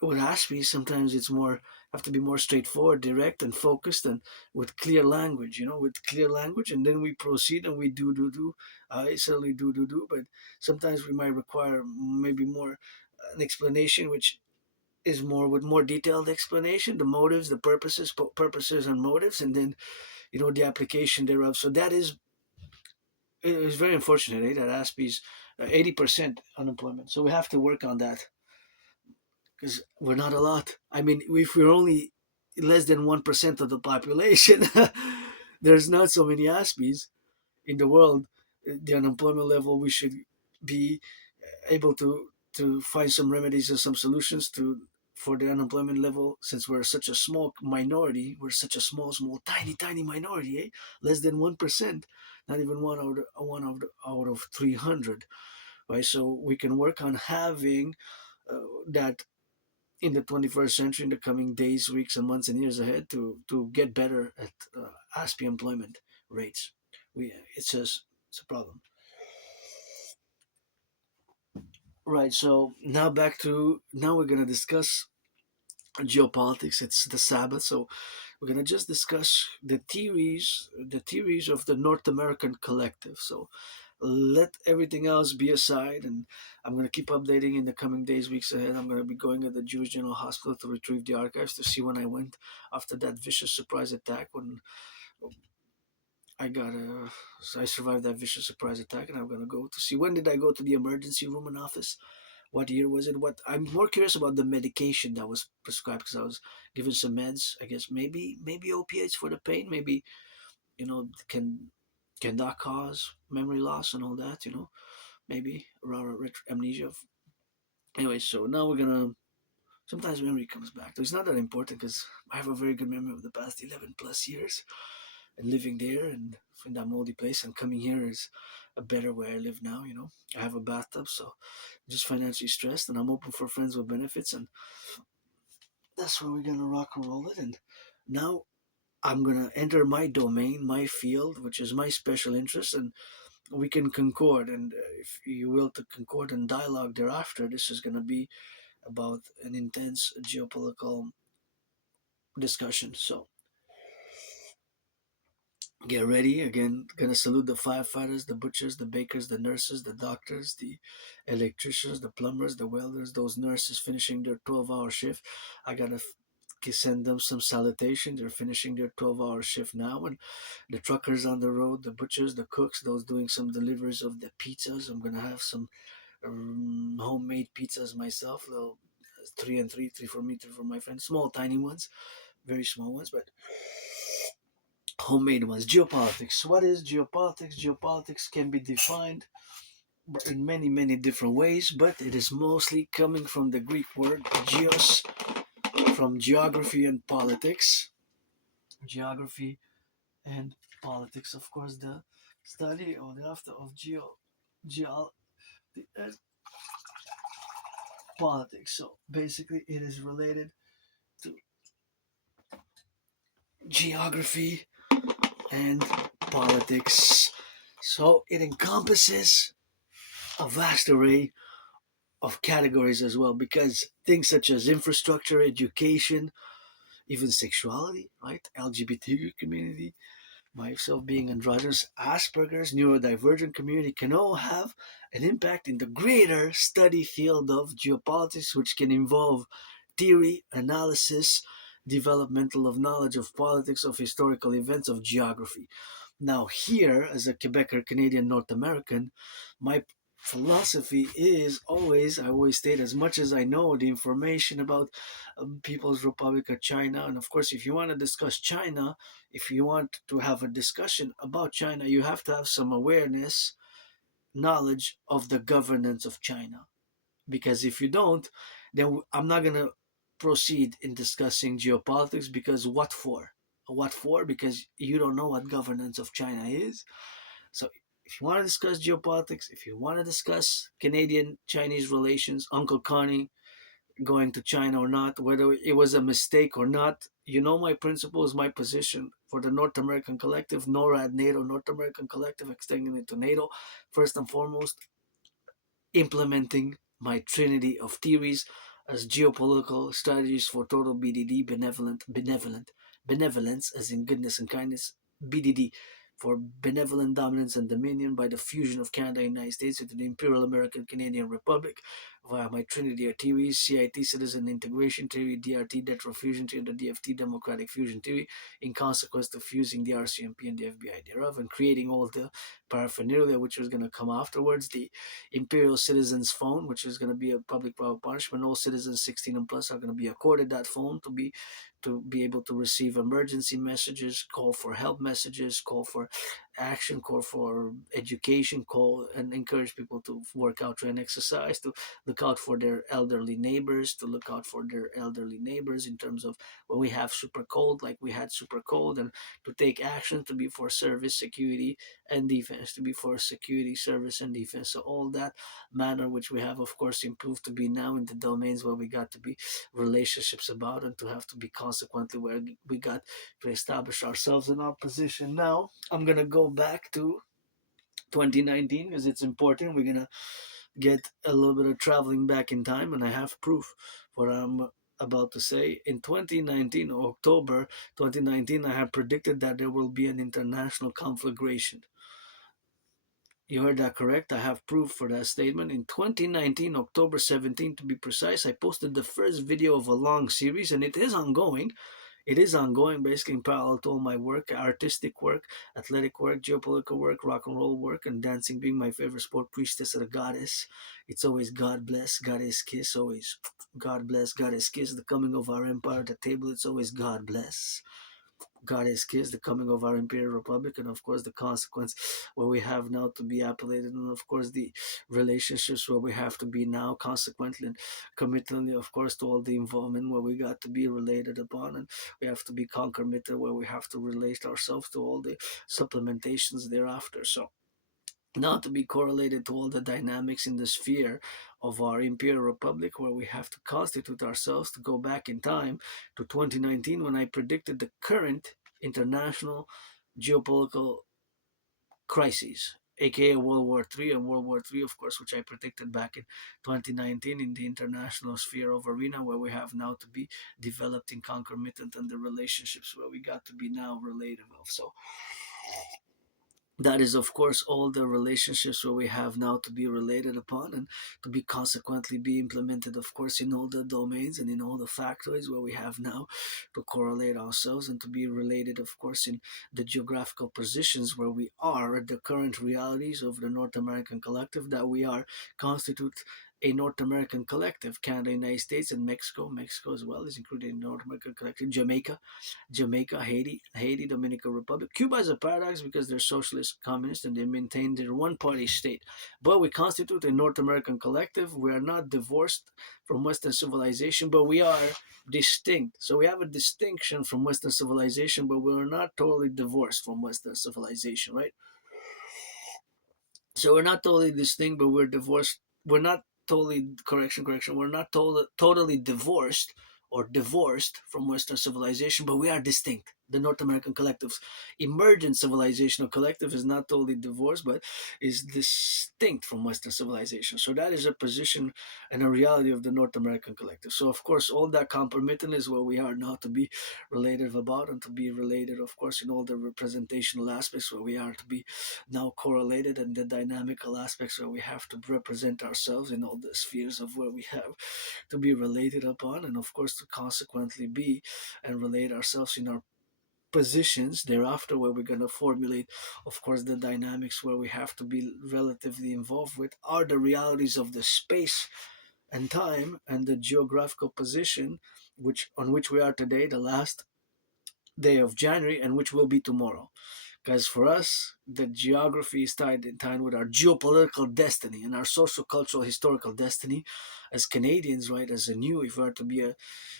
with Aspie, sometimes it's more have to be more straightforward, direct, and focused, and with clear language. With clear language, and then we proceed and we do. I certainly do, but sometimes we might require maybe more an explanation, which is more with more detailed explanation, the motives, the purposes and motives, and then the application thereof. So that is it is very unfortunate, that Aspie's 80% unemployment. So we have to work on that, because we're not a lot. I mean, if we're only less than 1% of the population, there's not so many Aspies in the world. The unemployment level, we should be able to find some remedies and some solutions to for the unemployment level, since we're such a small minority. We're such a small, tiny minority, less than 1%, not even one out of 300, right? So we can work on having that in the 21st century, in the coming days, weeks, and months and years ahead, to get better at Aspie employment rates. It's a problem. Right. So now we're gonna discuss geopolitics. It's the Sabbath, so we're gonna just discuss the theories of the North American Collective. So let everything else be aside, and I'm gonna keep updating in the coming days, weeks ahead. I'm gonna be going at the Jewish General Hospital to retrieve the archives to see when I went after that vicious surprise attack. When I got a, I survived that vicious surprise attack, and I'm gonna go to see when did I go to the emergency room and office. What year was it? What I'm more curious about the medication that was prescribed, because I was given some meds. I guess maybe opiates for the pain. Maybe can that cause memory loss and all that? Maybe around amnesia. Anyway, so now we're gonna. Sometimes memory comes back. So it's not that important, because I have a very good memory of the past 11 plus years and living there and in that moldy place. And coming here is a better way I live now. I have a bathtub, so I'm just financially stressed, and I'm open for friends with benefits, and that's where we're gonna rock and roll it. And now I'm gonna enter my domain, my field, which is my special interest, and we can concord. And if you will, to concord and dialogue thereafter, this is gonna be about an intense geopolitical discussion. So get ready. Again, gonna salute the firefighters, the butchers, the bakers, the nurses, the doctors, the electricians, the plumbers, the welders, those nurses finishing their 12-hour shift. I gotta send them some salutation. They're finishing their 12-hour shift now. And the truckers on the road, the butchers, the cooks, those doing some deliveries of the pizzas. I'm gonna have some homemade pizzas myself, little three and three for me, three for my friends, small tiny ones, very small ones, but homemade ones. Geopolitics. What is geopolitics? Geopolitics can be defined in many different ways, but it is mostly coming from the Greek word geos, from geography and politics. Geography and politics, of course, the study or the after of geo the, politics. So basically, it is related to geography and politics. So it encompasses a vast array of categories as well, because things such as infrastructure, education, even sexuality, right? LGBTQ community, myself being androgynous, Asperger's, neurodivergent community can all have an impact in the greater study field of geopolitics, which can involve theory, analysis, developmental of knowledge of politics, of historical events, of geography. Now, here, as a Quebecer, Canadian, North American, my philosophy is always, I always state, as much as I know the information about People's Republic of China, and of course, if you want to discuss China, if you want to have a discussion about China, you have to have some awareness, knowledge of the governance of China. Because if you don't, then I'm not going to proceed in discussing geopolitics, because what for? What for? Because you don't know what governance of China is. So if you want to discuss geopolitics, if you want to discuss Canadian Chinese relations, Uncle Connie going to China or not, whether it was a mistake or not, you know my principles, my position for the North American Collective, NORAD, NATO, North American Collective, extending it to NATO, first and foremost, implementing my trinity of theories as geopolitical strategies for total BDD, benevolence, as in goodness and kindness, BDD, for benevolent dominance and dominion by the fusion of Canada and the United States into the Imperial American Canadian Republic via my trinity of theories, CIT citizen integration theory, DRT debt fusion theory, and the DFT democratic fusion theory, in consequence of fusing the RCMP and the FBI thereof, and creating all the paraphernalia which was going to come afterwards, the Imperial Citizens Phone, which is going to be a public-private partnership. All citizens 16 and plus are going to be accorded that phone to be able to receive emergency messages, call for help messages, call for action, call for education, call and encourage people to work out, train, exercise, to look out for their elderly neighbors, in terms of when we have super cold, like we had super cold, and to take action, to be for service, security, and defense, to be for security, service, and defense. So all that manner which we have, of course, improved to be now in the domains where we got to be relationships about, and to have to be consequently where we got to establish ourselves in our position. Now I'm gonna go back to 2019 because it's important. We're gonna get a little bit of traveling back in time, and I have proof what I'm about to say. In 2019, October 2019, I had predicted that there will be an international conflagration. You heard that correct. I have proof for that statement. In 2019, October 17th to be precise, I posted the first video of a long series, and it is ongoing. It is ongoing, basically in parallel to all my work, artistic work, athletic work, geopolitical work, rock and roll work, and dancing being my favorite sport, priestess of the goddess. It's always God bless, goddess kiss, always God bless, goddess kiss. The coming of our empire at the table, it's always God bless. Goddess kiss, the coming of our Imperial Republic, and of course the consequence where we have now to be appellated, and of course the relationships where we have to be now consequently and committed, of course, to all the involvement where we got to be related upon, and we have to be concomitant where we have to relate ourselves to all the supplementations thereafter. So not to be correlated to all the dynamics in the sphere of our Imperial Republic, where we have to constitute ourselves to go back in time to 2019 when I predicted the current international geopolitical crises, aka World War III, and World War III, of course, which I predicted back in 2019 in the international sphere of arena, where we have now to be developed in concomitant and the relationships where we got to be now related of. So that is, of course, all the relationships where we have now to be related upon, and to be consequently be implemented, of course, in all the domains and in all the factories where we have now to correlate ourselves, and to be related, of course, in the geographical positions where we are, the current realities of the North American Collective, that we are constitute a North American Collective, Canada, United States, and Mexico as well is included in North American Collective, Jamaica, Haiti, Dominican Republic. Cuba is a paradox because they're socialist, communist, and they maintain their one-party state. But we constitute a North American Collective. We are not divorced from Western civilization, but we are distinct. So we have a distinction from Western civilization, but we are not totally divorced from Western civilization, right? So we're not totally distinct, but we're divorced. We're not totally, correction. We're not totally divorced or divorced from Western civilization, but we are distinct. the North American collective's emergent civilizational collective is not totally divorced, but is distinct from Western civilization. So that is a position and a reality of the North American collective. So of course, all that compromising is where we are now to be related about and to be related, of course, in all the representational aspects where we are to be now correlated and the dynamical aspects where we have to represent ourselves in all the spheres of where we have to be related upon, and of course to consequently be and relate ourselves in our positions thereafter where we're going to formulate of course the dynamics where we have to be relatively involved with are the realities of the space and time and the geographical position which on which we are today, the last day of January, and which will be tomorrow. Because for us, the geography is tied in time with our geopolitical destiny and our social, cultural, historical destiny as Canadians, right? As a new, if we are to be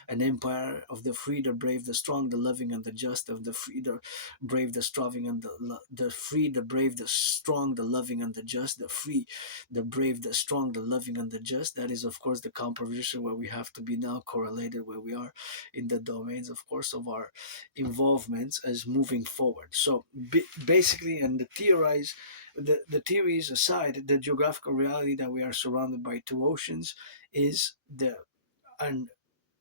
an empire of the free, the brave, the strong, the loving, and the just, of the free, the brave, the strong, and the free, the brave, the strong, the loving, and the just, the free, the brave, the strong, the loving, and the just. That is, of course, the composition where we have to be now correlated, where we are in the domains, of course, of our involvements as moving forward. So basically, and the theories aside, the geographical reality that we are surrounded by two oceans is the and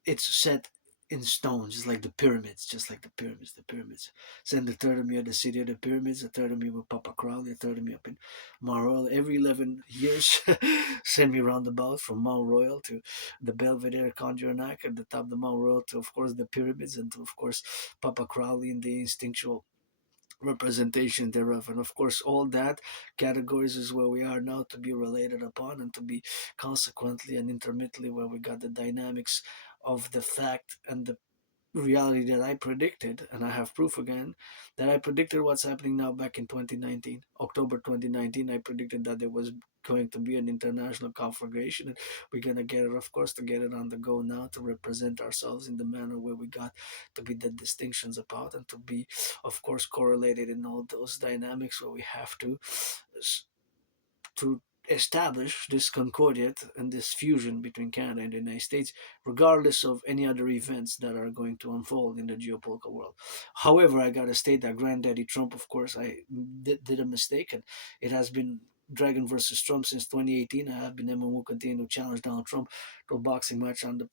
it's set in stones, just like the pyramids, the pyramids. Send the third of me at the city of the pyramids, the third of me with Papa Crowley, the third of me up in Mount Royal. Every 11 years, send me roundabout from Mount Royal to the Belvedere Conjuranak at the top of the Mount Royal to, of course, the pyramids and to, of course, Papa Crowley in the instinctual representation thereof, and of course all that categories is where we are now to be related upon and to be consequently and intermittently where we got the dynamics of the fact and the reality that I predicted, and I have proof again that I predicted what's happening now back in 2019, October 2019. I predicted that there was going to be an international conflagration, and we're gonna get it, of course, to get it on the go now to represent ourselves in the manner where we got to be the distinctions about and to be, of course, correlated in all those dynamics where we have to establish this concordiate and this fusion between Canada and the United States, regardless of any other events that are going to unfold in the geopolitical world. However, I gotta state that Granddaddy Trump, of course, I did a mistake, and it has been Dragon versus Trump since 2018. I have been and will continue to challenge Donald Trump to a boxing match on the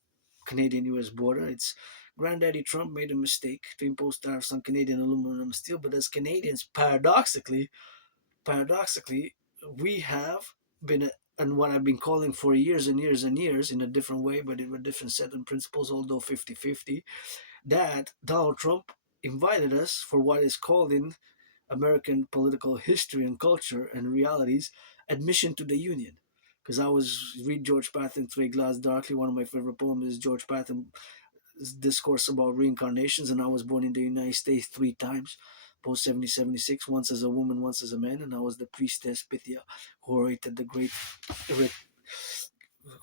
Canadian-U.S. border. It's Granddaddy Trump made a mistake to impose tariffs on Canadian aluminum and steel, but as Canadians, paradoxically, we have been and what I've been calling for years and years and years in a different way, but in a different set of principles, although 50-50, that Donald Trump invited us for what is called in American political history and culture and realities admission to the Union. Because I was read George Patton Through a Glass Darkly. One of my favorite poems is George Patton discourse about reincarnations, and I was born in the United States three times, post 7076, once as a woman, once as a man, and I was the priestess Pythia, who orated the great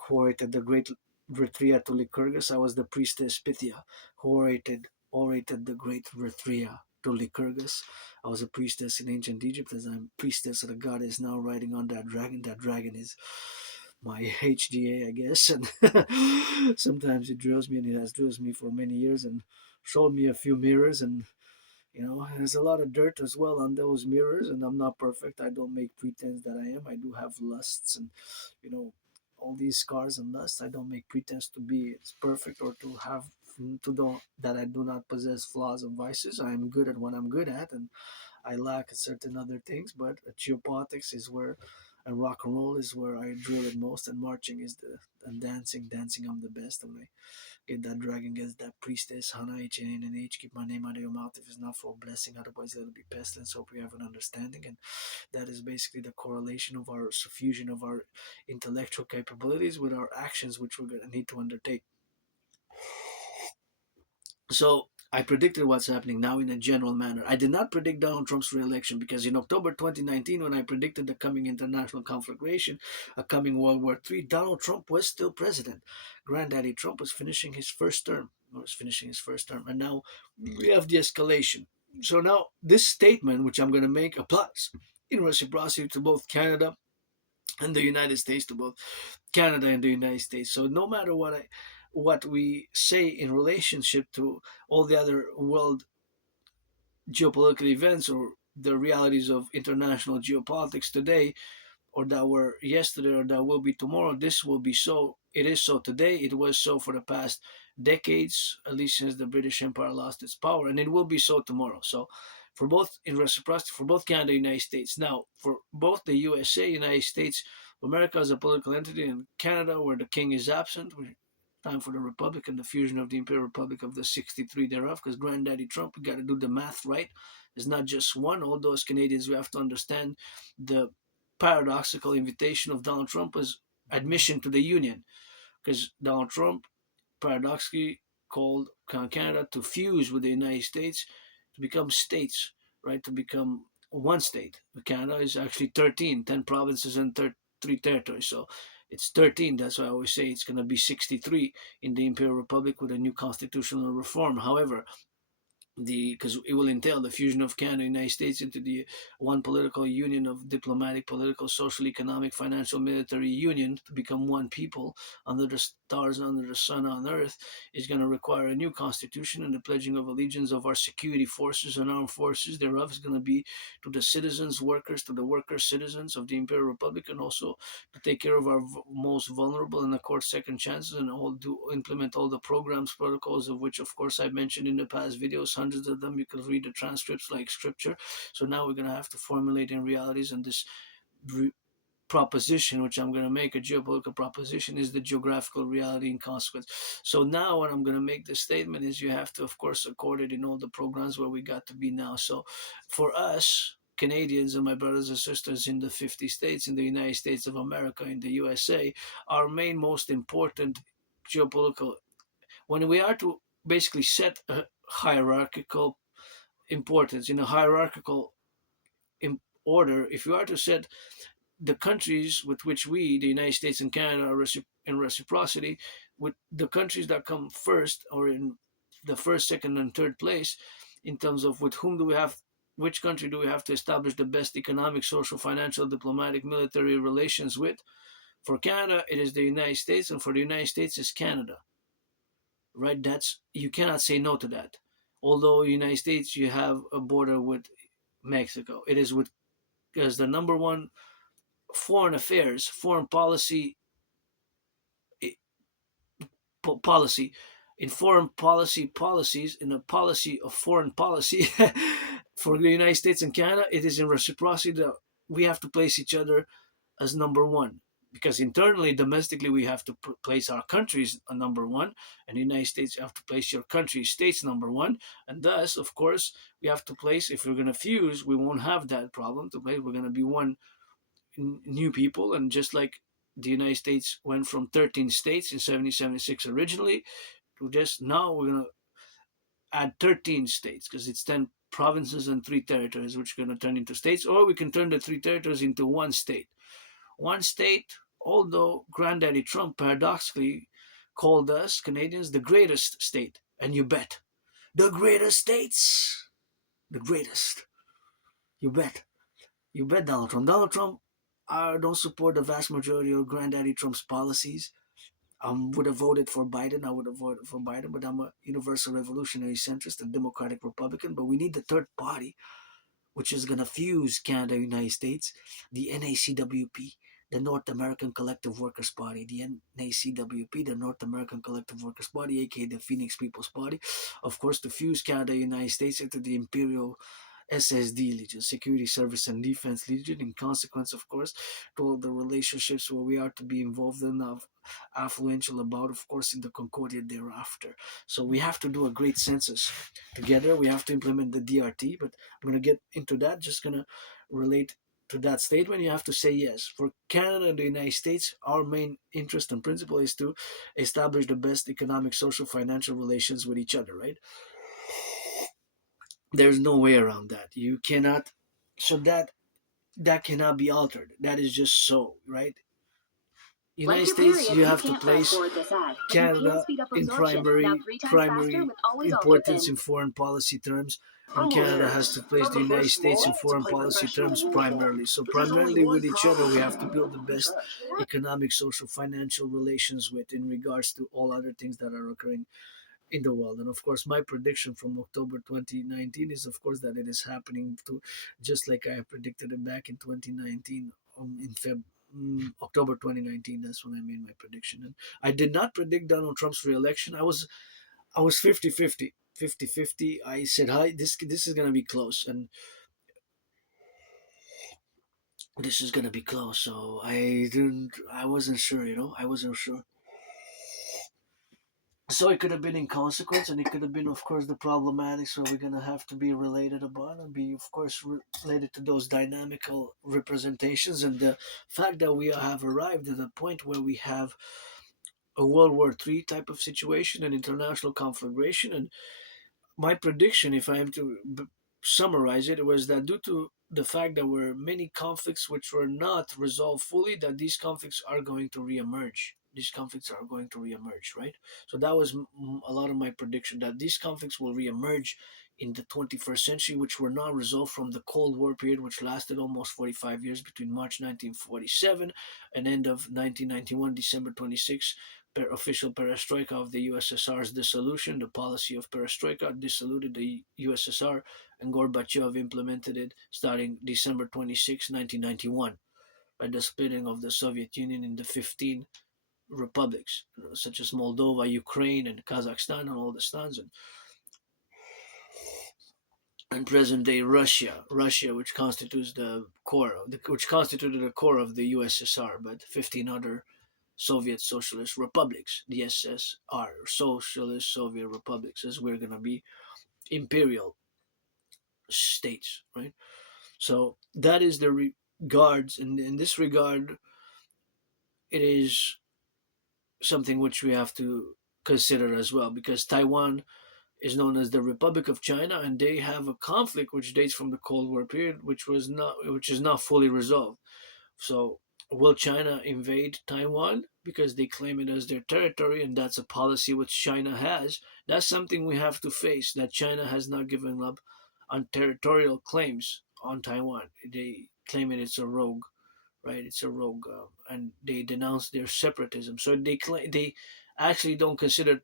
who orated the great Rithria to Lycurgus. I was the priestess Pythia, who orated the great Rithria to Lycurgus. I was a priestess in ancient Egypt, as I'm priestess of the goddess now riding on that dragon. That dragon is my HDA, I guess, and sometimes it drills me, and it has drilled me for many years, and showed me a few mirrors, and there's a lot of dirt as well on those mirrors, and I'm not perfect. I don't make pretense that I am. I do have lusts, and you know, all these scars and lusts. I don't make pretense to be perfect or to have to do that. I do not possess flaws or vices. I'm good at what I'm good at, and I lack certain other things. But geopolitics is where, and rock and roll is where I drill it most, and marching is the and dancing. I'm the best, and I get that dragon, gets that priestess, Hana HNNH, keep my name out of your mouth if it's not for a blessing, otherwise it'll be pestilence. Hope we have an understanding. And that is basically the correlation of our fusion of our intellectual capabilities with our actions, which we're going to need to undertake. So I predicted what's happening now in a general manner. I did not predict Donald Trump's re-election because in October 2019, when I predicted the coming international conflagration, a coming World War III, Donald Trump was still president. Granddaddy Trump was finishing his first term, and now we have the escalation. So now this statement, which I'm going to make, applies in reciprocity to both Canada and the United States, to both Canada and the United States. So no matter what we say in relationship to all the other world geopolitical events or the realities of international geopolitics today, or that were yesterday, or that will be tomorrow. This will be so. It is so today. It was so for the past decades, at least since the British Empire lost its power, and it will be so tomorrow. So, for both in reciprocity, for both Canada and United States. Now, for both the USA, United States, America as a political entity, and Canada, where the king is absent. Time for the Republic and the fusion of the Imperial Republic of the 63 thereof, because Granddaddy Trump, we got to do the math right. It's not just one. Although as Canadians, we have to understand the paradoxical invitation of Donald Trump as admission to the Union, because Donald Trump paradoxically called Canada to fuse with the United States to become states, right? To become one state. Canada is actually 13, 10 provinces and 3 territories. So it's 13. That's why I always say it's going to be 63 in the Imperial Republic with a new constitutional reform. However, because it will entail the fusion of Canada and the United States into the one political union of diplomatic, political, social, economic, financial, military union to become one people under the stars, under the sun on earth, is going to require a new constitution, and the pledging of allegiance of our security forces and armed forces thereof is going to be to the citizens, workers, to the workers, citizens of the Imperial Republic, and also to take care of our most vulnerable and accord second chances, and all do implement all the programs, protocols of which, of course, I mentioned in the past videos, hundreds of them. You can read the transcripts like scripture. So now we're going to have to formulate in realities, and this proposition, which I'm going to make a geopolitical proposition, is the geographical reality in consequence. So now, what I'm going to make this statement is you have to, of course, accord it in all the programs where we got to be now. So for us, Canadians and my brothers and sisters in the 50 states, in the United States of America, in the USA, our main, most important geopolitical, when we are to basically set a hierarchical importance in a hierarchical order, if you are to set the countries with which we, the United States and Canada, are in reciprocity, with the countries that come first or in the first, second, and third place, in terms of with whom do we have, which country do we have to establish the best economic, social, financial, diplomatic, military relations with? For Canada, it is the United States, and for the United States, it's Canada. Right? That's, you cannot say no to that. Although United States, you have a border with Mexico. It is with as the number one foreign affairs, foreign policy policy, in foreign policy policies, in a policy of foreign policy for the United States and Canada, it is in reciprocity that we have to place each other as number one. Because internally, domestically, we have to place our countries number one, and the United States, you have to place your country, states number one, and thus, of course, we have to place. If we're going to fuse, we won't have that problem to play. We're going to be one new people, and just like the United States went from 13 states in 1776 originally to just now, we're going to add 13 states because it's 10 provinces and 3 territories, which are going to turn into states, or we can turn the 3 territories into one state. One state, although Granddaddy Trump paradoxically called us Canadians the greatest state. And you bet. The greatest states. The greatest. You bet. You bet Donald Trump. Donald Trump, I don't support the vast majority of Granddaddy Trump's policies. I would have voted for Biden. I would have voted for Biden, but I'm a universal revolutionary centrist and democratic Republican. But we need the third party, which is going to fuse Canada, United States, the NACWP, the North American Collective Workers Party, the NACWP, the North American Collective Workers Party, aka the Phoenix People's Party, of course, to fuse Canada, United States into the Imperial SSD Legion, Security Service and Defense Legion, in consequence, of course, to all the relationships where we are to be involved in, of affluential about, of course, in the Concordia thereafter. So we have to do a great census together. We have to implement the DRT, but I'm going to get into that. Just going to relate to that statement. You have to say yes. For Canada and the United States, our main interest and principle is to establish the best economic, social, financial relations with each other, right? There's no way around that. You cannot, so that cannot be altered. That is just so, right? United States, you have to place Canada in primary importance in foreign policy terms, and Canada has to place the United States in foreign policy terms primarily. So primarily with each other, we have to build the best economic, social, financial relations with, in regards to all other things that are occurring in the world. And of course, my prediction from October 2019 is, of course, that it is happening to just like I predicted it back in 2019, in October 2019. That's when I made my prediction. And I did not predict Donald Trump's reelection. I was 50-50. 50-50. I said, hi, this is going to be close. And this is going to be close. So I wasn't sure, I wasn't sure. So it could have been inconsequence, and it could have been, of course, the problematics where we're gonna have to be related about and be, of course, related to those dynamical representations, and the fact that we have arrived at a point where we have a World War III type of situation, an international conflagration, and my prediction, if I am to summarize it, was that due to the fact that there were many conflicts which were not resolved fully, that these conflicts are going to reemerge. These conflicts are going to reemerge, right? So that was a lot of my prediction, that these conflicts will reemerge in the 21st century, which were not resolved from the Cold War period, which lasted almost 45 years between March 1947 and end of 1991, December 26, official perestroika of the USSR's dissolution. The policy of perestroika dissolved the USSR, and Gorbachev implemented it starting December 26, 1991, by the splitting of the Soviet Union into 15 republics, such as Moldova, Ukraine, and Kazakhstan, and all the stans, and present-day Russia, which constitutes which constituted the core of the USSR, but 15 other Soviet Socialist Republics, the SSR, Socialist Soviet Republics, as we're gonna be imperial states, right? So that is the regards, and in this regard, it is something which we have to consider as well, because Taiwan is known as the Republic of China, and they have a conflict which dates from the Cold War period, which is not fully resolved. So, will China invade Taiwan because they claim it as their territory, and that's a policy which China has? That's something we have to face, that China has not given up on territorial claims on Taiwan. They claim it's a rogue, right? It's a rogue, and they denounce their separatism. So they actually don't consider,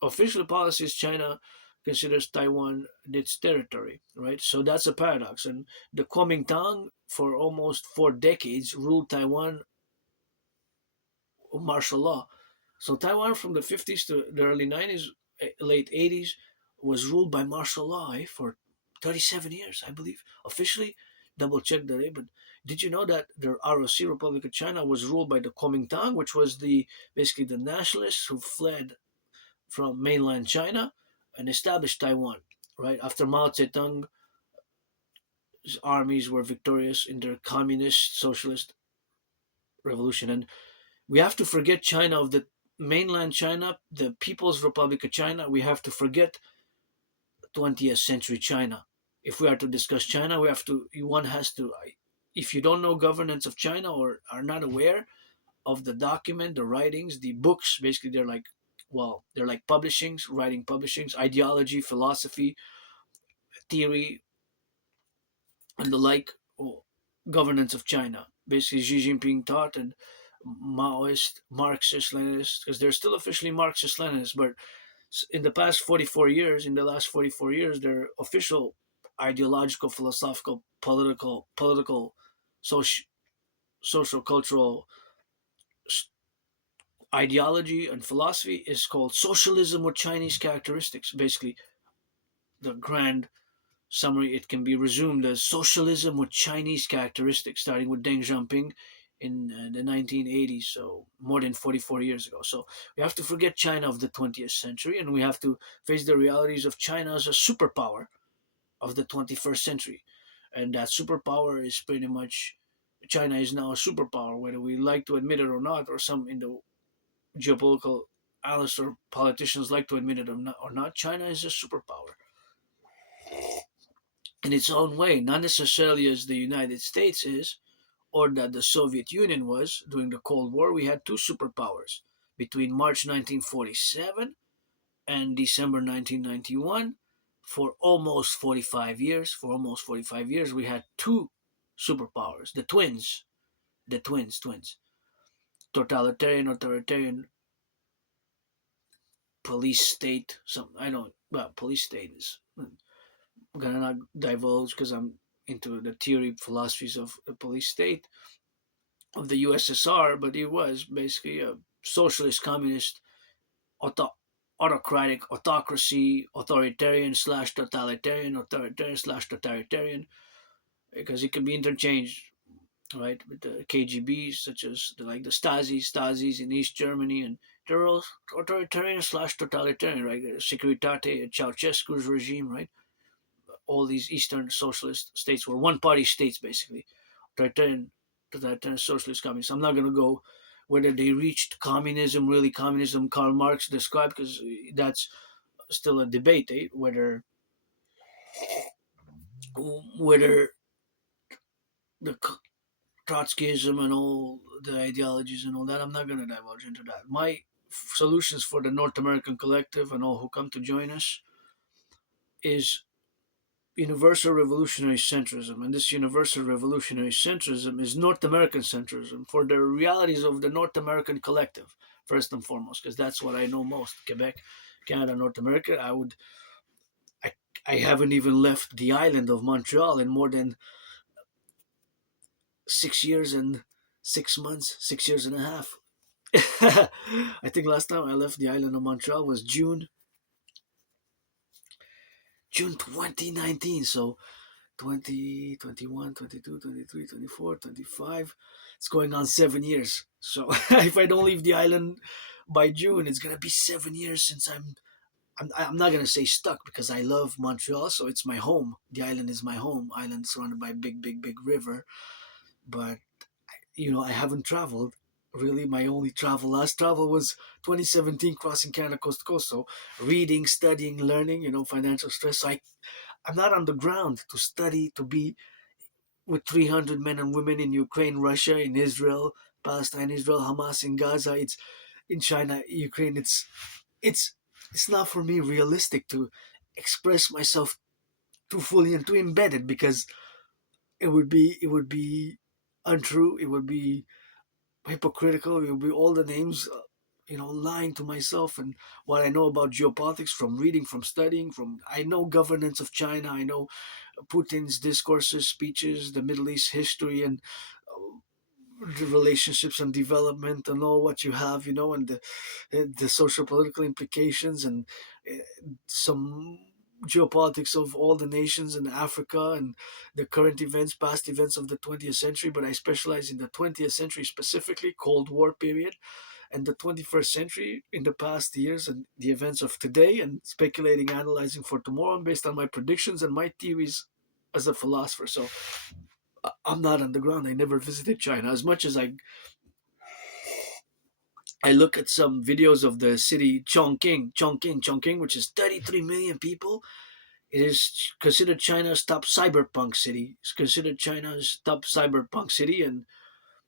official policies. China considers Taiwan its territory, right? So that's a paradox. And the Kuomintang, for almost 4 decades, ruled Taiwan martial law. So Taiwan from the 50s to the early 90s, late 80s, was ruled by martial law, for 37 years, I believe. Officially, double check that, but did you know that the ROC, Republic of China, was ruled by the Kuomintang, which was basically the nationalists who fled from mainland China and established Taiwan, right? After Mao Zedong's armies were victorious in their communist socialist revolution. And we have to forget China, of the mainland China, the People's Republic of China. We have to forget 20th century China. If we are to discuss China, one has to, if you don't know governance of China or are not aware of the document, the writings, the books, basically they're like writing publishings, ideology, philosophy, theory, and the like, governance of China. Basically, Xi Jinping taught, and Maoist, Marxist, Leninist, because they're still officially Marxist, Leninists, but in the last 44 years, their official ideological, philosophical, political, social, social, cultural ideology and philosophy is called socialism with Chinese characteristics. Basically, the grand summary, it can be resumed as socialism with Chinese characteristics, starting with Deng Xiaoping in the 1980s, so more than 44 years ago. So we have to forget China of the 20th century, and we have to face the realities of China as a superpower of the 21st century. And that superpower is pretty much, China is now a superpower, whether we like to admit it or not, or some in the geopolitical analysts or politicians like to admit it or not. China is a superpower in its own way, not necessarily as the United States is, or that the Soviet Union was during the Cold War. We had two superpowers between March 1947 and December 1991. For almost 45 years, we had two superpowers, the twins, totalitarian, police state. Some I don't. Well, police state is. I'm gonna not divulge because I'm into the theory philosophies of the police state of the USSR, but it was basically a socialist, communist, auto- autocratic, autocracy, authoritarian slash totalitarian, because it can be interchanged, right, with the KGB, such as like the Stasis in East Germany, and they're all authoritarian slash totalitarian, right? Securitate, Ceausescu's regime, right? All these Eastern socialist states were one-party states, basically, totalitarian socialist communists. I'm not going to go whether they reached communism, really communism, Karl Marx described, because that's still a debate, whether whether the Trotskyism and all the ideologies and all that. I'm not going to divulge into that. My solutions for the North American collective and all who come to join us is universal revolutionary centrism. And this universal revolutionary centrism is North American centrism for the realities of the North American collective, first and foremost, because that's what I know most. Quebec, Canada, North America. I, I haven't even left the island of Montreal in more than 6 years and 6 months, 6 years and a half. I think last time I left the island of Montreal was June 2019. So 20, 21, 22, 23, 24, 25. It's going on 7 years. So if I don't leave the island by June, it's gonna be 7 years since I'm not gonna say stuck because I love Montreal, so it's my home. The island is my home. Island surrounded by a big river, but I haven't traveled. Really, my only last travel was 2017 crossing Canada coast to coast. So reading, studying, learning, financial stress. So I'm not on the ground to study, to be with 300 men and women in Ukraine, Russia, in Israel, Palestine, Israel, Hamas, in Gaza. It's in China, Ukraine. It's it's not for me realistic to express myself too fully and too embedded, because it would be untrue. It would be hypocritical. It would be all the names. Lying to myself and what I know about geopolitics from reading, from studying, from I know governance of China. I know Putin's discourses, speeches, the Middle East history, and the relationships and development, and all what you have, and the social political implications, and some geopolitics of all the nations in Africa, and the current events, past events of the 20th century. But I specialize in the 20th century, specifically Cold War period, and the 21st century in the past years, and the events of today, and speculating, analyzing for tomorrow based on my predictions and my theories as a philosopher. So I'm not on the ground. I never visited China. As much as I look at some videos of the city Chongqing, which is 33 million people. It is considered China's top cyberpunk city. It's considered China's top cyberpunk city. And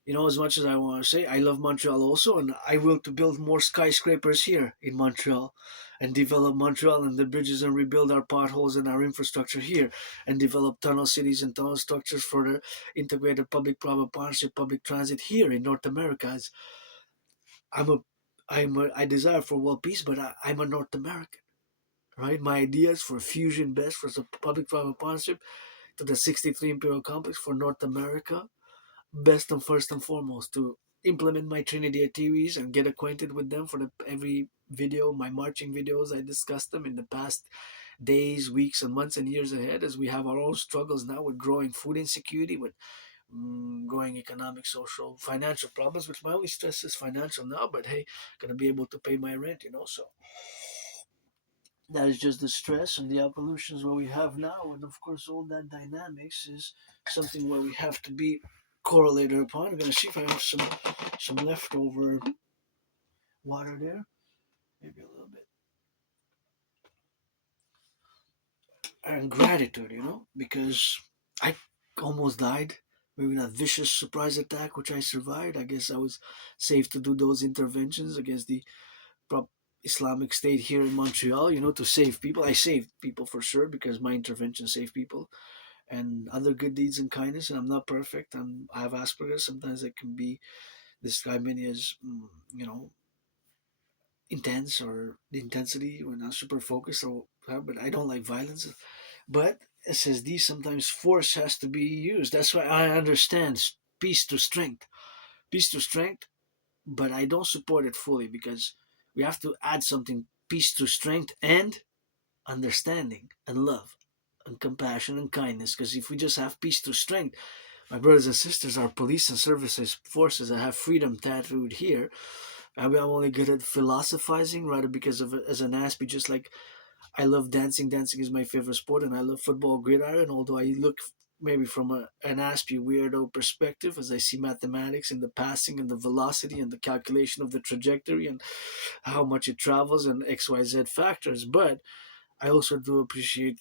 as much as I want to say, I love Montreal also, and I will to build more skyscrapers here in Montreal, and develop Montreal and the bridges, and rebuild our potholes and our infrastructure here, and develop tunnel cities and tunnel structures for the integrated public-private partnership, public transit here in North America. I'm a, I desire for world peace, but I'm a North American, right? My ideas for fusion best for the public-private partnership to the 63 Imperial Complex for North America, best and first and foremost to implement my Trinity theories and get acquainted with them for every video, my marching videos. I discussed them in the past days, weeks, and months and years ahead, as we have our own struggles now with growing food insecurity, with growing economic, social, financial problems, which my only stress is financial now, but hey, gonna be able to pay my rent, so that is just the stress and the evolutions where we have now. And of course, all that dynamics is something where we have to be correlated upon. I'm gonna see if I have some leftover water there, maybe a little bit. And gratitude, because I almost died. Maybe that vicious surprise attack, which I survived. I guess I was safe to do those interventions against the Islamic State here in Montreal, to save people. I saved people for sure because my intervention saved people, and other good deeds and kindness. And I'm not perfect. I have Asperger's. Sometimes I can be described many as, intense or the intensity when I'm super focused or but I don't like violence. But SSD sometimes force has to be used. That's why I understand peace to strength. Peace to strength, but I don't support it fully because we have to add something peace to strength and understanding and love and compassion and kindness. Because if we just have peace to strength, my brothers and sisters are police and services forces. I have freedom tattooed here. I'm only good at philosophizing rather because of it as an Aspie, just like I love dancing. Dancing is my favorite sport, and I love football gridiron. Although I look maybe from an Aspie weirdo perspective, as I see mathematics and the passing and the velocity and the calculation of the trajectory and how much it travels and X Y Z factors. But I also do appreciate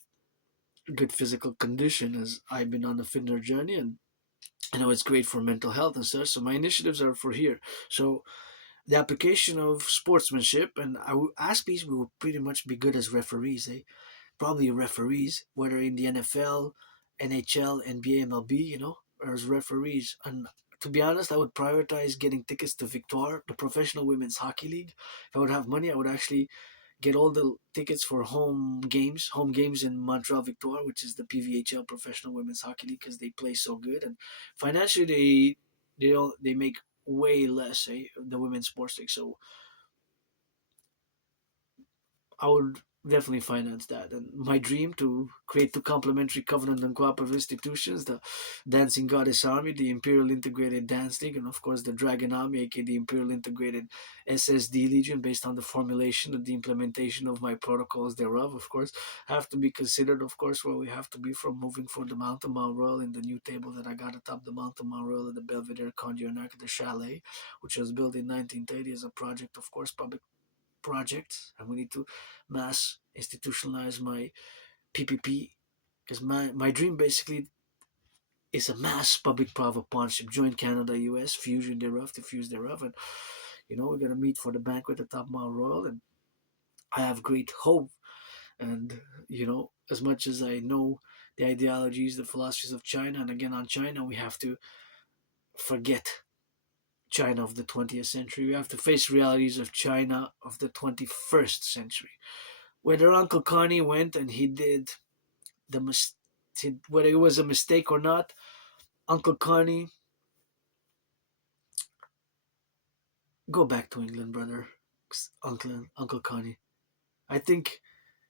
good physical condition as I've been on a fitness journey, and I know it's great for mental health and such. So my initiatives are for here. So the application of sportsmanship and Aspies we will pretty much be good as referees. Probably referees, whether in the NFL, NHL, NBA, MLB, or as referees. And to be honest, I would prioritize getting tickets to Victoire, the Professional Women's Hockey League. If I would have money, I would actually get all the tickets for home games in Montreal Victoire, which is the PVHL Professional Women's Hockey League, because they play so good and financially they make way less, the women's sports league. So I would definitely finance that. And my dream to create two complementary covenant and cooperative institutions, the Dancing Goddess Army, the Imperial Integrated Dance League, and of course the Dragon Army, aka the Imperial Integrated SSD Legion, based on the formulation and the implementation of my protocols thereof, of course, have to be considered, of course, where we have to be from moving for the Mountain Mount Royal in the new table that I got atop the Mountain Mount Royal at the Belvedere Condianac, the Chalet, which was built in 1930 as a project, of course, public project, and we need to mass institutionalize my PPP because my dream basically is a mass public-private partnership, joint Canada US fusion thereof, to fuse thereof, and we're gonna meet for the banquet at Top Mount Royal, and I have great hope. And as much as I know the ideologies, the philosophies of China, and again on China, we have to forget China of the 20th century. We have to face realities of China of the 21st century. Whether Uncle Connie went and he did whether it was a mistake or not, Uncle Connie, go back to England, brother. Uncle Connie. I think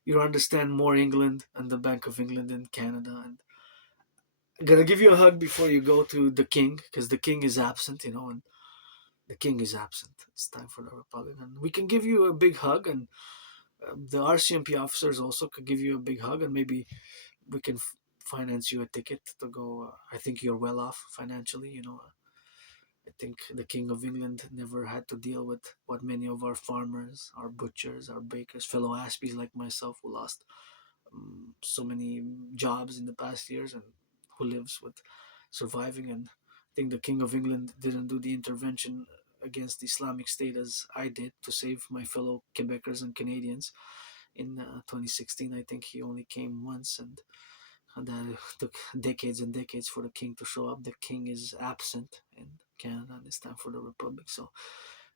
you understand more England and the Bank of England and Canada. And I'm gonna give you a hug before you go to the King, because the King is absent, and the King is absent. It's time for the Republic, and we can give you a big hug, and the RCMP officers also could give you a big hug, and maybe we can finance you a ticket to go. I think you're well off financially. I think the King of England never had to deal with what many of our farmers, our butchers, our bakers, fellow Aspies like myself, who lost so many jobs in the past years and who lives with surviving. And I think the King of England didn't do the intervention against the Islamic State as I did to save my fellow Quebecers and Canadians in 2016. I think he only came once, and that took decades and decades for the king to show up. The king is absent in Canada, and it's time for the Republic. So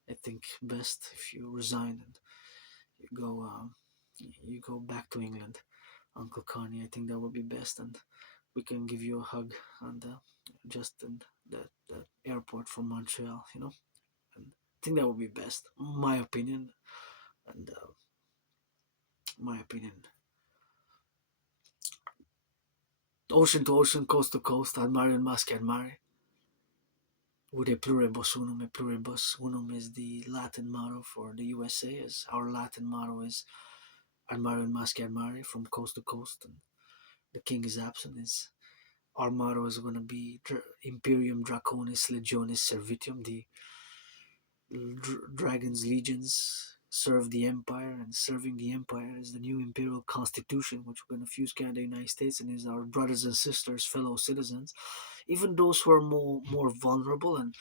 I think best if you resign and you go back to England, Uncle Connie. I think that would be best, and we can give you a hug on just in the airport from Montreal. And I think that would be best, my opinion, and my opinion. Ocean to ocean, coast to coast, ad mare masque ad mare. Ude pluribus unum et pluribus unum is the Latin motto for the USA, as our Latin motto is ad mare masque ad mare, from coast to coast, and the king is absent. Our motto is going to be Imperium Draconis Legionis Servitium. The Dragon's legions serve the empire, and serving the empire is the new imperial constitution, which we're going to fuse Canada, United States, and is our brothers and sisters, fellow citizens, even those who are more vulnerable. And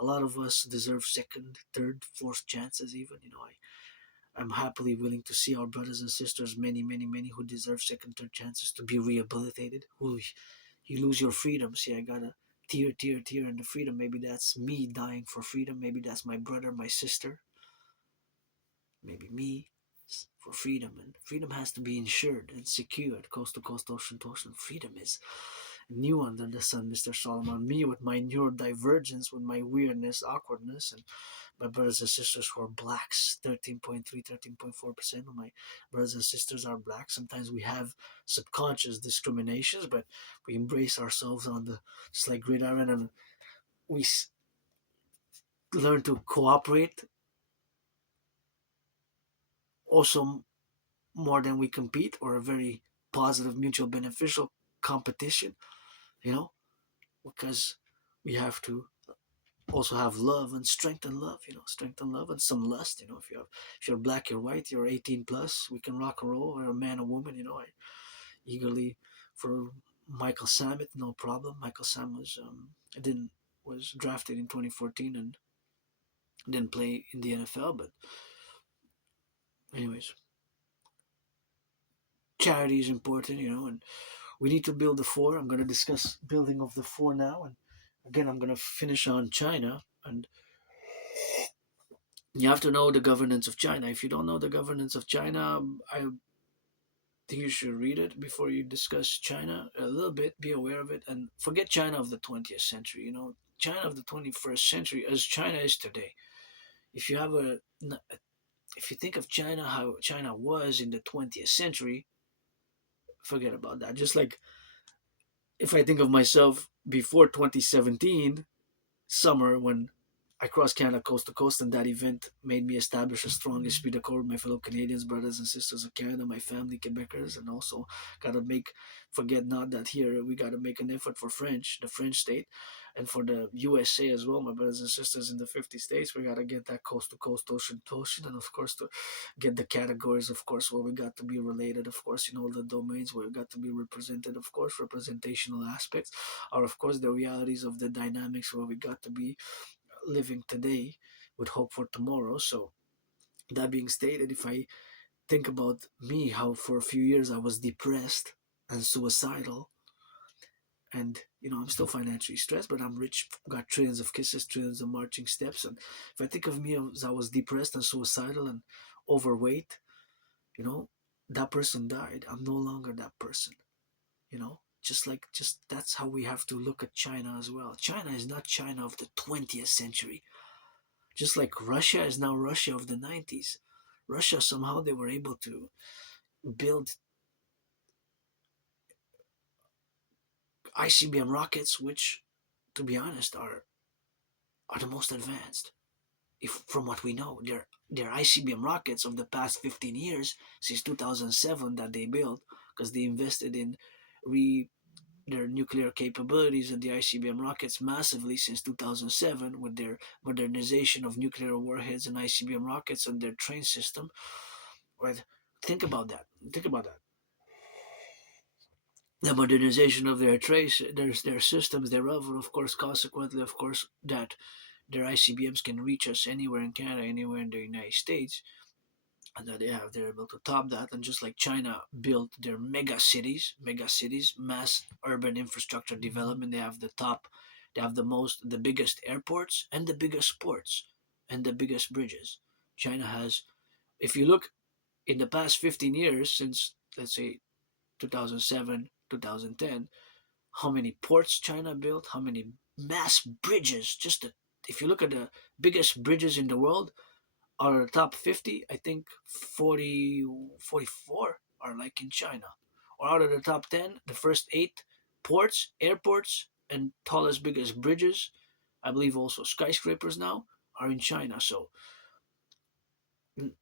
a lot of us deserve second, third, fourth chances. Even I'm happily willing to see our brothers and sisters, many, many, many, who deserve second, third chances, to be rehabilitated. Who you lose your freedom. See, I got a tear in the freedom. Maybe that's me dying for freedom. Maybe that's my brother, my sister. maybe me, for freedom. And freedom has to be ensured and secured, coast to coast, ocean to ocean. Freedom is new under the sun, Mr. Solomon. Me with my neurodivergence, with my weirdness, awkwardness, and my brothers and sisters who are blacks, 13.3, 13.4% of my brothers and sisters are black. Sometimes we have subconscious discriminations, but we embrace ourselves on the, just like gridiron, and we learn to cooperate also more than we compete, or a very positive, mutual, beneficial competition, you know, because we have to also have love and strength and love, strength and love and some lust, if you're black, you're white, you're 18 plus, we can rock and roll, or a man or woman, I eagerly for Michael Samet, no problem. Michael Sam didn't was drafted in 2014 and didn't play in the NFL, but anyways, charity is important, and we need to build the four. I'm going to discuss building of the four now, and again, I'm going to finish on China. And you have to know the governance of China. If you don't know the governance of China, I think you should read it before you discuss China a little bit. Be aware of it, and forget China of the 20th century. China of the 21st century, as China is today. If you have if you think of China, how China was in the 20th century, forget about that. Just like if I think of myself before 2017 summer, when I crossed Canada coast to coast, and that event made me establish a strong esprit de corps with my fellow Canadians, brothers and sisters of Canada, my family, Quebecers, and also gotta forget not that here we gotta make an effort for the French state, and for the USA as well, my brothers and sisters in the 50 states. We gotta get that coast to coast, ocean to ocean, and of course to get the categories, of course, where we got to be related, of course, the domains where we got to be represented, of course, representational aspects, or of course the realities of the dynamics where we got to be living today with hope for tomorrow. So that being stated, if I think about me, how for a few years I was depressed and suicidal, and I'm still financially stressed, but I'm rich, got trillions of kisses, trillions of marching steps. And if I think of me as I was depressed and suicidal and overweight, you know that person died. I'm no longer that person. Just that's how we have to look at China as well. China is not China of the 20th century. Just like Russia is now Russia of the 90s. Russia, somehow they were able to build ICBM rockets, which, to be honest, are the most advanced. If from what we know, they're ICBM rockets of the past 15 years, since 2007 that they built, because they invested in their nuclear capabilities and the ICBM rockets massively since 2007, with their modernization of nuclear warheads and ICBM rockets and their train system. Right? Think about that. Think about that. The modernization of their systems thereof, and of course, consequently, of course, that their ICBMs can reach us anywhere in Canada, anywhere in the United States, and that they're able to top that. And just like China built their mega cities, mass urban infrastructure development, they have the top, they have the biggest airports and the biggest ports and the biggest bridges. China has, if you look in the past 15 years, since let's say 2007, 2010, how many ports China built, how many mass bridges. If you look at the biggest bridges in the world, out of the top 50, I think 44 are like in China. Or out of the top 10, the first 8 ports, airports, and tallest, biggest bridges, I believe also skyscrapers now, are in China. So,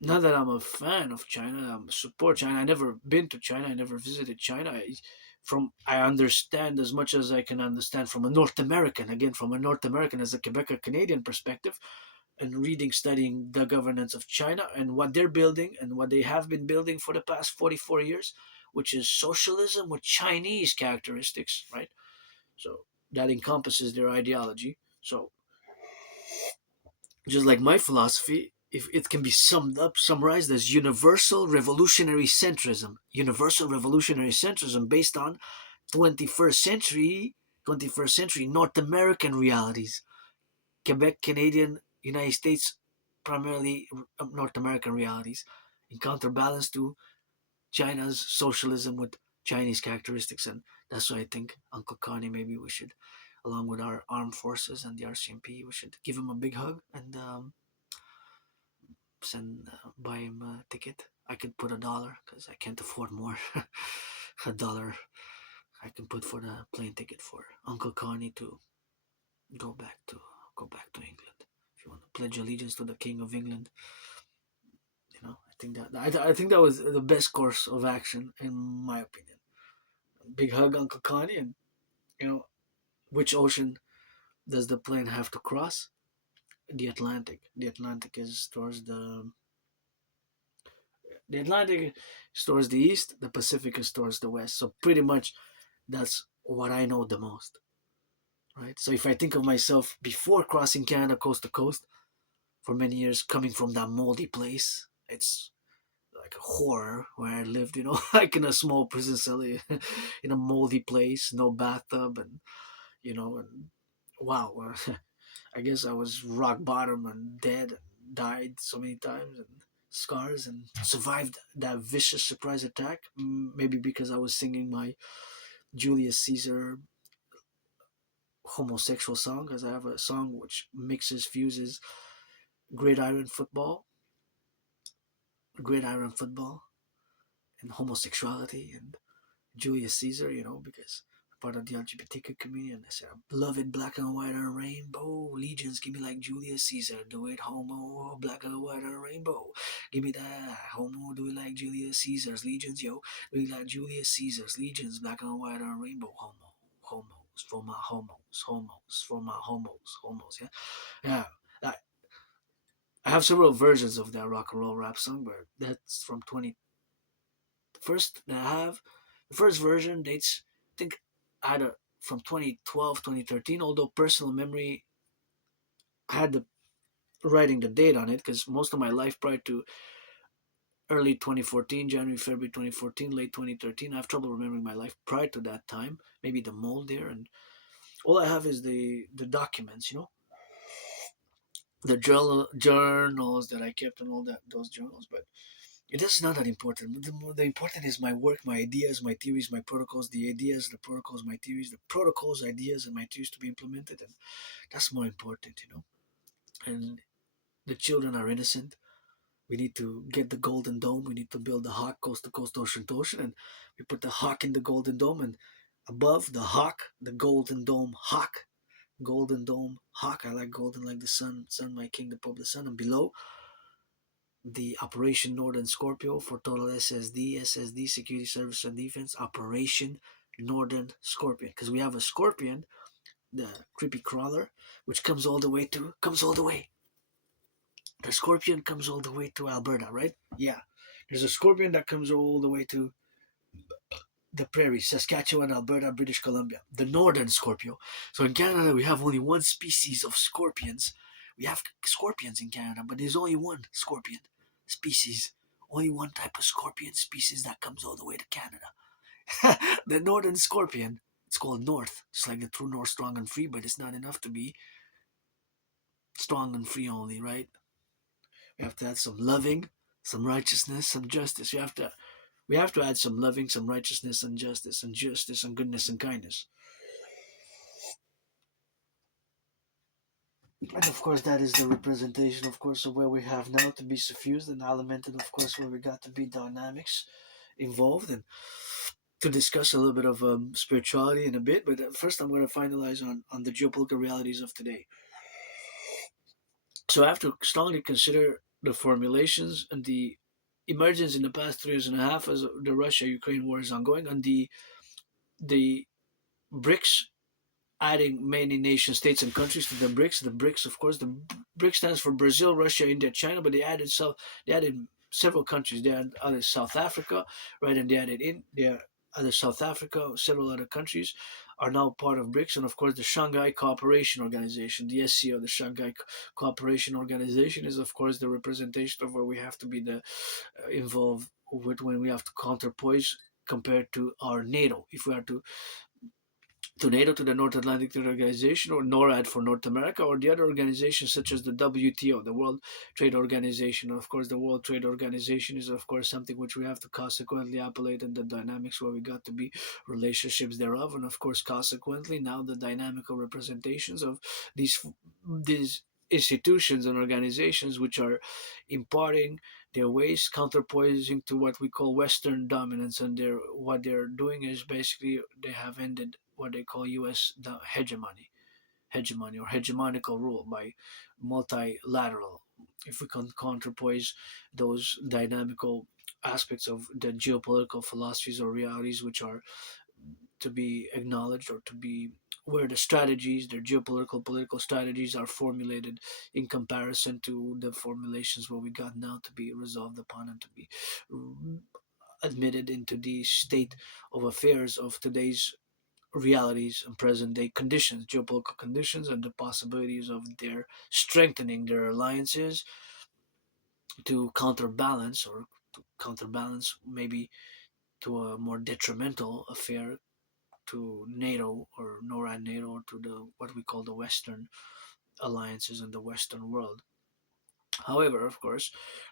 not that I'm a fan of China, I support China. I never been to China, I never visited China. I understand as much as I can understand from a North American, again, from a North American as a Quebec Canadian perspective, and reading, studying the governance of China and what they're building and what they have been building for the past 44 years, which is socialism with Chinese characteristics, right? So that encompasses their ideology. So just like my philosophy, if it can be summarized as universal revolutionary centrism based on 21st century, 21st century North American realities, Quebec, Canadian, United States primarily North American realities, in counterbalance to China's socialism with Chinese characteristics. And that's why I think Uncle Connie, maybe we should, along with our armed forces and the RCMP, we should give him a big hug and send buy him a ticket. I could put $1 because I can't afford more. $1 I can put for the plane ticket for Uncle Connie to go back to go back to England. If you want to pledge allegiance to the King of England, I think that was the best course of action in my opinion. Big hug, Uncle Connie, and you know which ocean does the plane have to cross? The Atlantic. The Atlantic is towards the Atlantic is towards the east. The Pacific is towards the west. So pretty much that's what I know the most, right? So if I think of myself before crossing Canada coast to coast for many years, coming from that moldy place, it's like a horror where I lived, like in a small prison cell in a moldy place, no bathtub, and and wow, I guess I was rock bottom and dead and died so many times and scars and survived that vicious surprise attack. Maybe because I was singing my Julius Caesar homosexual song, because I have a song which fuses gridiron football, gridiron football, and homosexuality and Julius Caesar, because I'm part of the LGBTQ community, and I said, love it black and white and rainbow. Legions, give me like Julius Caesar. Do it homo, black and white and rainbow. Give me that homo, do it like Julius Caesar's. Legions, yo, do it like Julius Caesar's. Legions, black and white and rainbow. Homos, for my homos, for my homos, yeah. Yeah. I, I have several versions of that rock and roll rap song, but that's from 20, first that I have, the first version dates, I think, either from 2012, 2013. Although personal memory, I had the writing the date on it because most of my life prior to early 2014, January, February 2014, late 2013, I have trouble remembering my life prior to that time. Maybe the mold there, and all I have is the documents, the journals that I kept and all that those journals, but it is not that important. The important is my work, my ideas, my theories, my protocols, the ideas, the protocols, my theories, the protocols, ideas, and my theories to be implemented. And that's more important. And the children are innocent. We need to get the golden dome. We need to build the hawk coast to coast, ocean to ocean. And we put the hawk in the golden dome. And above the hawk, the golden dome hawk. Golden dome hawk. I like golden like the sun. Sun, my king, the Pope, the sun. And below, the Operation Northern Scorpio for total SSD, Security Service and Defense, Operation Northern Scorpion. Because we have a scorpion, the creepy crawler, which comes all the way. The scorpion comes all the way to Alberta, right? Yeah. There's a scorpion that comes all the way to the prairies, Saskatchewan, Alberta, British Columbia, the northern scorpio. So in Canada, we have only one species of scorpions. We have scorpions in Canada, but there's only one scorpion species, only one type of scorpion species that comes all the way to Canada. The northern scorpion. It's called North. It's like the true North, strong and free, but it's not enough to be strong and free only, right? We have to add some loving, some righteousness, some justice. We have to add some loving, some righteousness, and justice and goodness and kindness. And of course, that is the representation, of course, of where we have now to be suffused and elemented, of course, where we got to be dynamics involved and to discuss a little bit of spirituality in a bit. But first, I'm going to finalize on the geopolitical realities of today. So I have to strongly consider the formulations and the emergence in the past 3 years and a half as the Russia-Ukraine war is ongoing, and the BRICS adding many nation states and countries to the BRICS. The BRICS, of course, the BRICS stands for Brazil, Russia, India, China, but they added several countries. They added South Africa, right, and they added South Africa. Several other countries are now part of BRICS, and of course, the Shanghai Cooperation Organization, the SCO, the Shanghai Cooperation Organization, is of course the representation of where we have to be involved with when we have to counterpoise compared to our NATO. If we are to to NATO, to the North Atlantic Treaty Organization, or NORAD for North America, or the other organizations such as the WTO, the World Trade Organization. Of course, the World Trade Organization is, of course, something which we have to consequently appellate in the dynamics where we got to be relationships thereof, and of course, consequently, now the dynamical representations of these institutions and organizations which are imparting their ways counterposing to what we call Western dominance, and what they're doing is basically they have ended what they call U.S. Hegemony or hegemonical rule by multilateral. If we can counterpose those dynamical aspects of the geopolitical philosophies or realities which are to be acknowledged, or to be where the strategies, their geopolitical political strategies are formulated in comparison to the formulations where we got now to be resolved upon and to be admitted into the state of affairs of today's realities and present day conditions, geopolitical conditions, and the possibilities of their strengthening their alliances to counterbalance, or to counterbalance maybe to a more detrimental affair to NATO or NORAD NATO, or to the what we call the Western alliances in the Western world. However, of course,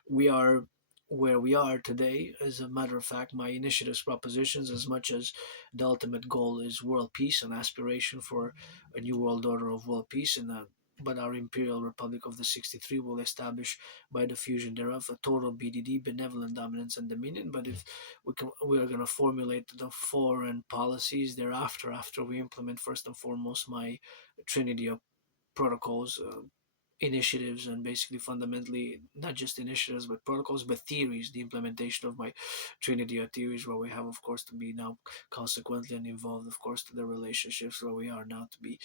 we are where we are today. As a matter of fact, my initiatives, propositions, as much as the ultimate goal is world peace and aspiration for a new world order of world peace, but our Imperial Republic of the 63 will establish by the fusion thereof a total BDD, benevolent dominance and dominion. But if we are going to formulate the foreign policies thereafter, after we implement first and foremost my trinity of protocols, initiatives, and basically fundamentally not just initiatives but protocols but theories, the implementation of my trinity of theories, where we have of course to be now consequently and involved of course to the relationships where we are now to be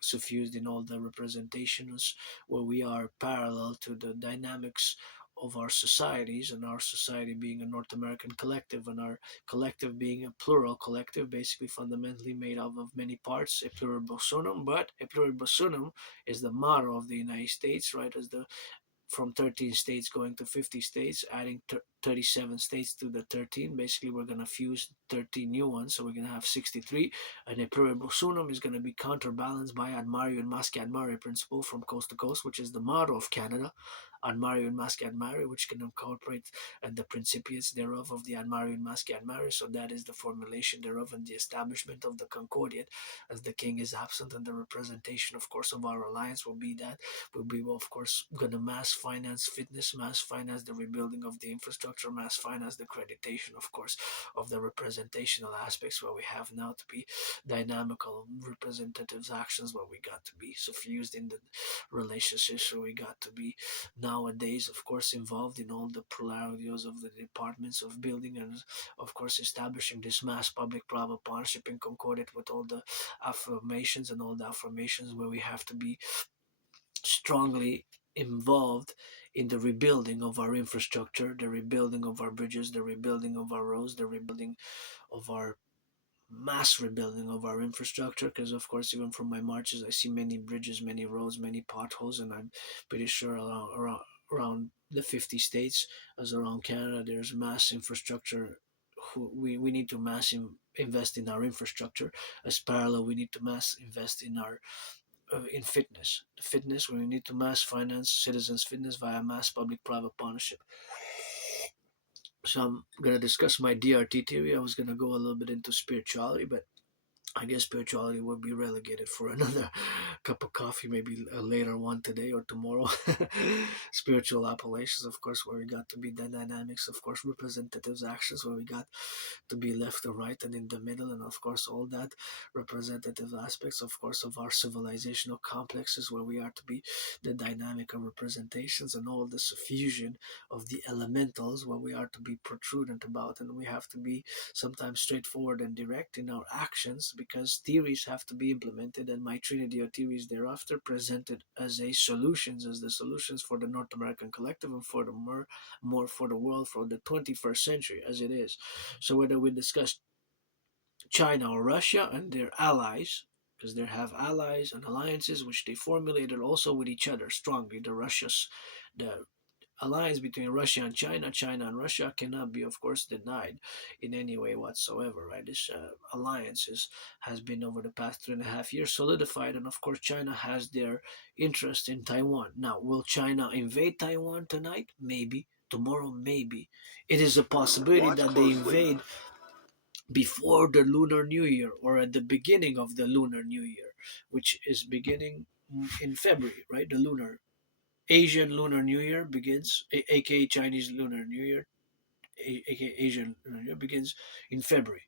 suffused in all the representations, where we are parallel to the dynamics of our societies, and our society being a North American collective, and our collective being a plural collective, basically fundamentally made up of many parts, a pluribus unum. But a pluribus unum is the motto of the United States, right? As the from 13 states going to 50 states, adding 37 states to the 13. Basically, we're going to fuse 13 new ones, so we're going to have 63. And a pluribus unum is going to be counterbalanced by ad mare and masque ad mare principle from coast to coast, which is the motto of Canada. Ad mare and masque ad mare, which can incorporate and the principiates thereof of the ad mare and masque ad mare. So that is the formulation thereof and the establishment of the concordiate, as the king is absent, and the representation, of course, of our alliance will be that will be, of course, going to mass finance fitness, mass finance the rebuilding of the infrastructure, mass finance the accreditation, of course, of the representational aspects, where we have now to be dynamical representatives actions, where we got to be suffused in the relationships, where we got to be nowadays, of course, involved in all the pluralities of the departments of building, and of course establishing this mass public private partnership in concordant with all the affirmations and all the affirmations, where we have to be strongly involved in the rebuilding of our infrastructure, the rebuilding of our bridges, the rebuilding of our roads, the rebuilding of our mass rebuilding of our infrastructure. Because of course, even from my marches, I see many bridges, many roads, many potholes, and I'm pretty sure around the 50 states, as around Canada, there's mass infrastructure. We need to invest in our infrastructure. As parallel, we need to mass invest in fitness, where we need to mass finance citizens fitness via mass public private partnership. So I'm going to discuss my DRT theory. I was going to go a little bit into spirituality, but I guess spirituality will be relegated for another cup of coffee, maybe a later one today or tomorrow. Spiritual appellations, of course, where we got to be the dynamics, of course, representatives actions, where we got to be left or right and in the middle, and of course, all that representative aspects, of course, of our civilizational complexes, where we are to be the dynamic of representations and all the suffusion of the elementals, where we are to be protrudent about, and we have to be sometimes straightforward and direct in our actions, because theories have to be implemented, and my trinity of theories thereafter presented as the solutions for the North American collective, and for the more for the world for the 21st century as it is. So whether we discuss China or Russia and their allies, because they have allies and alliances which they formulated also with each other strongly, the alliance between Russia and China. China and Russia cannot be, of course, denied in any way whatsoever, right? This has been over the past 3.5 years solidified, and of course, China has their interest in Taiwan. Now, will China invade Taiwan tonight? Maybe. Tomorrow, maybe. It is a possibility that they invade before the Lunar New Year or at the beginning of the Lunar New Year, which is beginning in February, right? The Asian Lunar New Year begins, aka Chinese Lunar New Year, aka Asian Lunar New Year begins in February.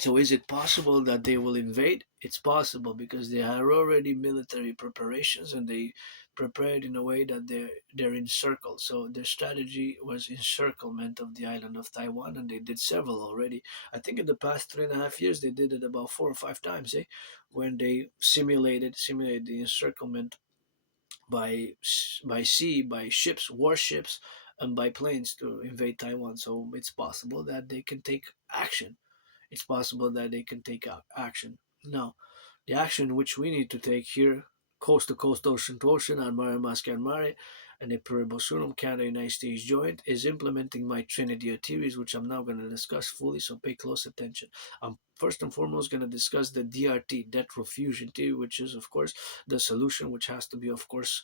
So is it possible that they will invade? It's possible because they are already military preparations and they prepared in a way that they're encircled. So their strategy was encirclement of the island of Taiwan, and they did several already. I think in the past 3.5 years they did it about 4 or 5 times, when they simulated the encirclement by sea, by ships, warships, and by planes to invade Taiwan. So it's possible that they can take action. It's possible that they can take action. Now, the action which we need to take here, coast to coast, ocean to ocean, and mare masque and mare, and a pluribus unum, Canada United States joint, is implementing my trinity of theories, which I'm now going to discuss fully, so pay close attention. I'm first and foremost going to discuss the DRT, debt refusion theory, which is, of course, the solution, which has to be, of course,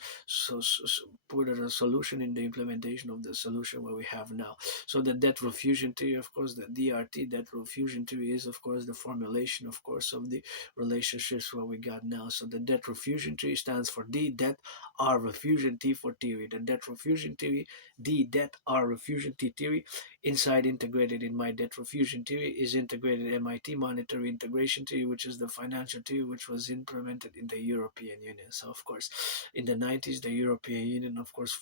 put as a solution in the implementation of the solution where we have now. So the debt refusion theory, of course, the DRT, debt refusion theory, is, of course, the formulation, of course, of the relationships where we got now. So the debt refusion theory stands for D, debt, R, refusion, T for theory. The debt refusion theory, D, debt, R, refusion, T theory, inside integrated in my debt refusion theory is integrated MIT monetary integration theory, which is the financial theory which was implemented in the European Union. So, of course, in the 90s, the European Union, of course,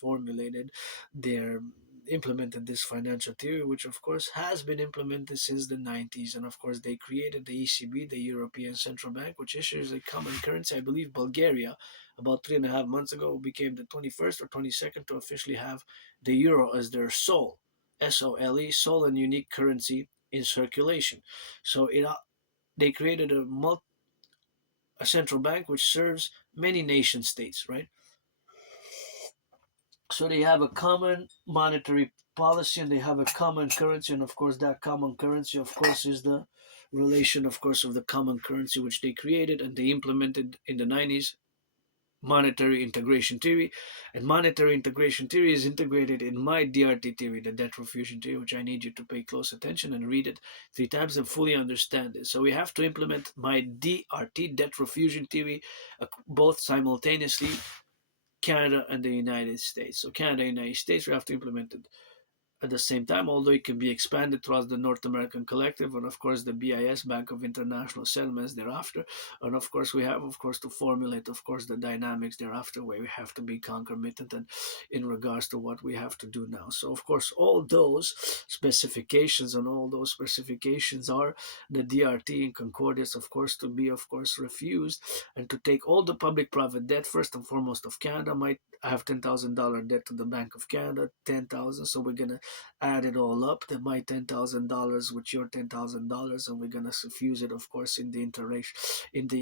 implemented this financial theory, which of course has been implemented since the 90s. And of course, they created the ECB, the European Central Bank, which issues a common currency. I believe Bulgaria, about 3.5 months ago, became the 21st or 22nd to officially have the euro as their sole, SOLE, sole and unique currency in circulation. So they created a central bank which serves many nation states, right? So they have a common monetary policy and they have a common currency, and of course that common currency, of course, is the relation, of course, of the common currency which they created and they implemented in the 90s, monetary integration theory. And monetary integration theory is integrated in my DRT theory, the debt refusion theory, which I need you to pay close attention and read it 3 times and fully understand it. So we have to implement my DRT, debt refusion theory, both simultaneously, Canada and the United States. So Canada and the United States, we have to implement it at the same time, although it can be expanded throughout the North American Collective and, of course, the BIS, Bank of International Settlements, thereafter. And, of course, we have, of course, to formulate, of course, the dynamics thereafter where we have to be concomitant and in regards to what we have to do now. So, of course, all those specifications are the DRT and Concordias, of course, to be, of course, refused and to take all the public-private debt, first and foremost of Canada. I have $10,000 debt to the Bank of Canada, 10,000. So we're gonna add it all up, my $10,000 with your $10,000, and we're gonna suffuse it, of course, in the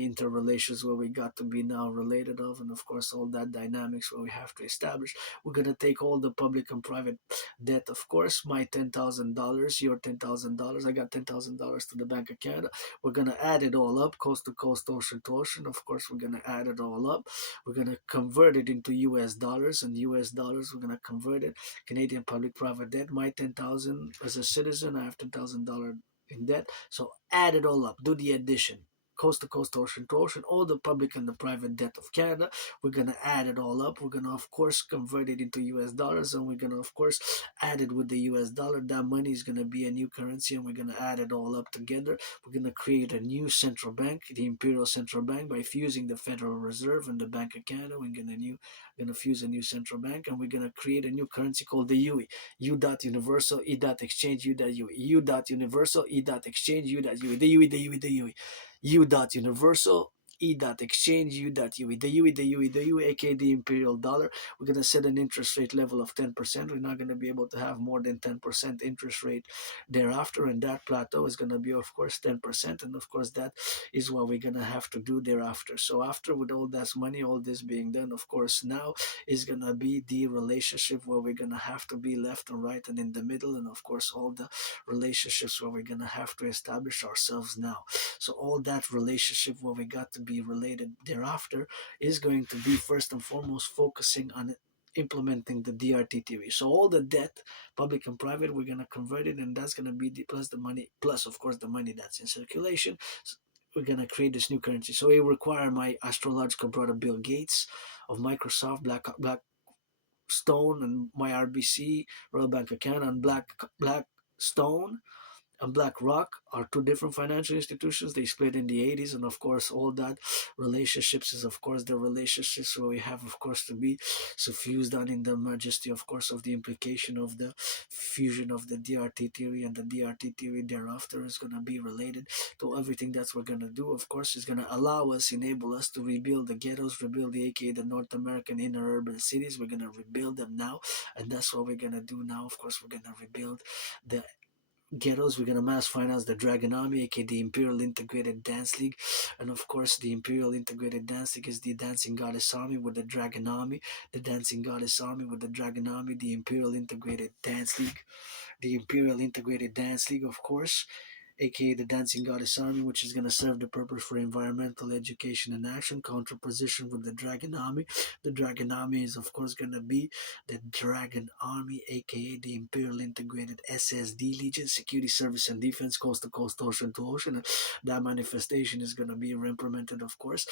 interrelations where we got to be now related of, and of course all that dynamics where we have to establish. We're gonna take all the public and private debt, of course, my $10,000, your $10,000. I got $10,000 to the Bank of Canada. We're gonna add it all up, coast to coast, ocean to ocean. Of course, we're gonna add it all up. We're gonna convert it into US dollars, and US dollars we're gonna convert it. Canadian public-private debt, my 10,000 as a citizen, I have $10,000 in debt. So add it all up, do the addition. Coast to coast, ocean to ocean, all the public and the private debt of Canada. We're going to add it all up. We're going to, of course, convert it into US dollars, and we're going to, of course, add it with the US dollar. That money is going to be a new currency, and we're going to add it all up together. We're going to create a new central bank, the Imperial Central Bank, by fusing the Federal Reserve and the Bank of Canada. We're going to fuse a new central bank, and we're going to create a new currency called the UE. U dot universal, E dot exchange, U dot UE. U dot universal, E dot exchange, U dot UE. The UE. U dot universal, E.exchange U.UE. The UE, aka the imperial dollar. We're gonna set an interest rate level of 10%. We're not gonna be able to have more than 10% interest rate thereafter, and that plateau is gonna be, of course, 10%, and of course that is what we're gonna have to do thereafter. So after, with all that money, all this being done, of course, now is gonna be the relationship where we're gonna have to be left and right and in the middle, and of course all the relationships where we're gonna have to establish ourselves now. So all that relationship where we got to be related thereafter is going to be first and foremost focusing on implementing the DRT theory. So all the debt, public and private, we're gonna convert it, and that's gonna be the plus the money, plus of course the money that's in circulation. We're gonna create this new currency. So it require my astrological brother Bill Gates of Microsoft, Blackstone, and my RBC Royal Bank account, and Blackstone and BlackRock are two different financial institutions. They split in the 80s, and of course, all that relationships is, of course, the relationships where we have, of course, to be suffused on in the majesty, of course, of the implication of the fusion of the DRT theory, and the DRT theory thereafter is going to be related to everything that we're going to do. Of course, is going to allow us, enable us to rebuild the ghettos, rebuild the aka the North American inner urban cities. We're going to rebuild them now, and that's what we're going to do now. Of course, we're going to rebuild the ghettos. We're gonna mass finance the Dragon Army, aka the Imperial Integrated Dance League, and of course, the Imperial Integrated Dance League is the Dancing Goddess Army with the Dragon Army, the Dancing Goddess Army with the Dragon Army, the Imperial Integrated Dance League, the Imperial Integrated Dance League, of course, aka the Dancing Goddess Army, which is going to serve the purpose for environmental education and action, contraposition with the Dragon Army. The Dragon Army is, of course, going to be the Dragon Army, aka the Imperial Integrated SSD Legion, Security Service and Defense, coast to coast, ocean to ocean. And that manifestation is going to be implemented, of course.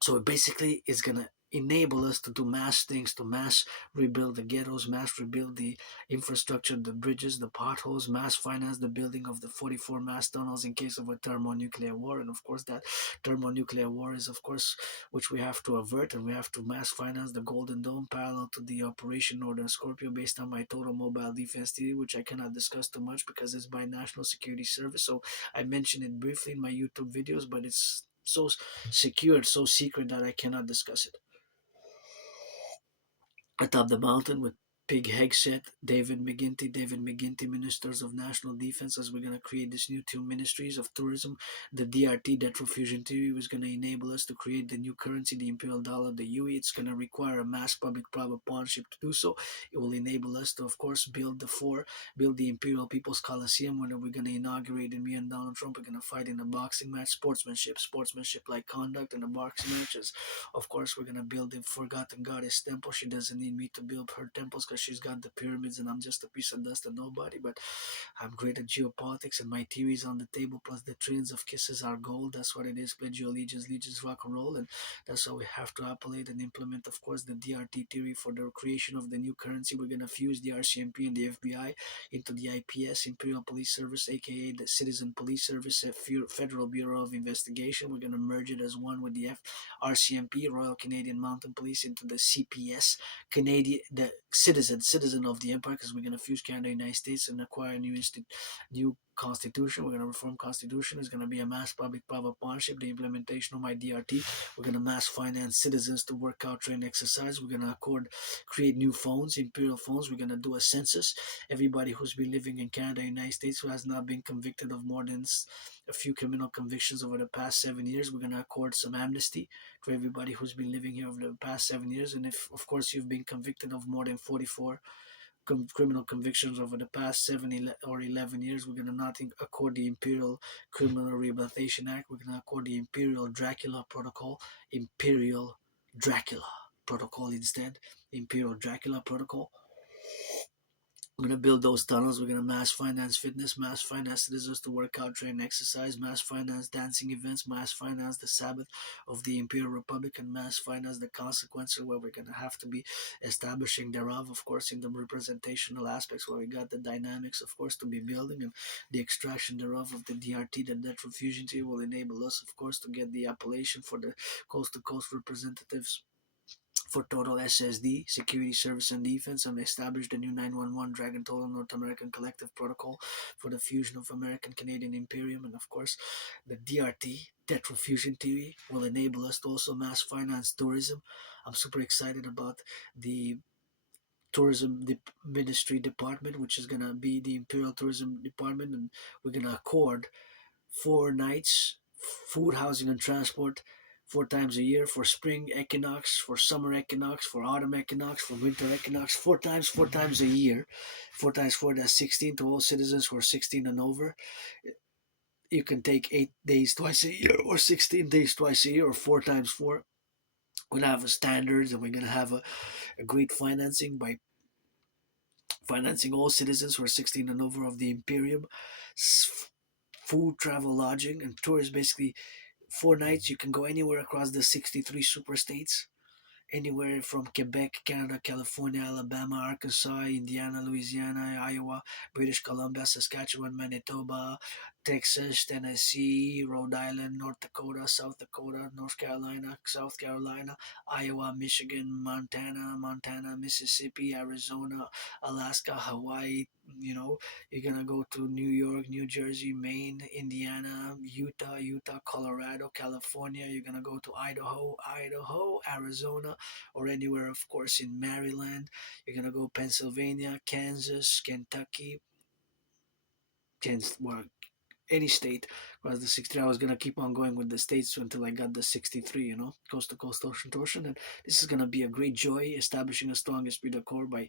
So it basically is going to enable us to do mass things, to mass rebuild the ghettos, mass rebuild the infrastructure, the bridges, the potholes, mass finance the building of the 44 mass tunnels in case of a thermonuclear war. And of course, that thermonuclear war is, of course, which we have to avert, and we have to mass finance the Golden Dome parallel to the Operation Northern Scorpio based on my total mobile defense theory, which I cannot discuss too much because it's by National Security Service. So I mentioned it briefly in my YouTube videos, but it's so secured, so secret that I cannot discuss it. Atop the mountain with Pig Hegseth, David McGinty, Ministers of National Defense, as we're going to create this new two ministries of tourism. The DRT, debt fusion theory, was going to enable us to create the new currency, the imperial dollar, the UE. It's going to require a mass public-private partnership to do so. It will enable us to, of course, build the Imperial People's Coliseum, when we're going to inaugurate, and me and Donald Trump are going to fight in a boxing match. Sportsmanship like conduct in the boxing matches. Of course, we're going to build the Forgotten Goddess temple. She doesn't need me to build her temples because she's got the pyramids, and I'm just a piece of dust and nobody. But I'm great at geopolitics, and my theories on the table, plus the trillions of kisses are gold. That's what it is. Pledge your allegiance, rock and roll. And that's how we have to appellate and implement, of course, the DRT theory for the creation of the new currency. We're going to fuse the RCMP and the FBI into the IPS, Imperial Police Service, aka the Citizen Police Service, Federal Bureau of Investigation. We're going to merge it as one with the RCMP, Royal Canadian Mounted Police, into the CPS, Canadian, the citizen of the empire, because we're going to fuse Canada and the United States and acquire a new constitution. We're going to reform constitution. It's going to be a mass public-private partnership. The implementation of my DRT. We're going to mass finance citizens to work out, train, exercise. We're going to create new phones, imperial phones. We're going to do a census. Everybody who's been living in Canada and the United States who has not been convicted of more than a few criminal convictions over the past 7 years, we're going to accord some amnesty for everybody who's been living here over the past 7 years. And if, of course, you've been convicted of more than 44 criminal convictions over the past 11 years, we're going to not accord the Imperial Criminal Rehabilitation Act. We're going to accord the Imperial Dracula Protocol, Imperial Dracula Protocol instead, Imperial Dracula Protocol. We're going to build those tunnels. We're going to mass finance fitness, mass finance citizens to work out, train, exercise, mass finance dancing events, mass finance the Sabbath of the Imperial Republic, and mass finance the consequences where we're going to have to be establishing thereof, of course, in the representational aspects where we got the dynamics, of course, to be building, and the extraction thereof of the DRT, the debt fusion theory, will enable us, of course, to get the appellation for the coast-to-coast representatives for total SSD, Security Service and Defense, and establish the new 911 Dragon Total North American Collective Protocol for the fusion of American Canadian Imperium, and of course the DRT debt refusion theory will enable us to also mass finance tourism. I'm super excited about the tourism ministry department, which is going to be the imperial tourism department, and we're going to accord 4 nights, food, housing, and transport 4 times a year for spring equinox, for summer equinox, for autumn equinox, for winter equinox, 4 times a year. 4 times 4, that's 16 to all citizens who are 16 and over. You can take 8 days twice a year, or 16 days twice a year, or 4 times 4. We're gonna have a standards, and we're gonna have a great financing by financing all citizens who are 16 and over of the Imperium. Food, travel, lodging, and tours. Basically, 4 nights. You can go anywhere across the 63 super states, anywhere from Quebec, Canada, California, Alabama, Arkansas, Indiana, Louisiana, Iowa, British Columbia, Saskatchewan, Manitoba, Texas, Tennessee, Rhode Island, North Dakota, South Dakota, North Carolina, South Carolina, Iowa, Michigan, Montana, Mississippi, Arizona, Alaska, Hawaii. You're gonna go to New York, New Jersey, Maine, Indiana, Utah, Colorado, California. You're gonna go to Idaho, Arizona, or anywhere, of course, in Maryland. You're gonna go Pennsylvania, Kansas, Kentucky, well, any state. Whereas the 63, I was gonna keep on going with the states until I got the 63. Coast to coast, ocean to ocean, and this is gonna be a great joy, establishing a strong esprit de corps by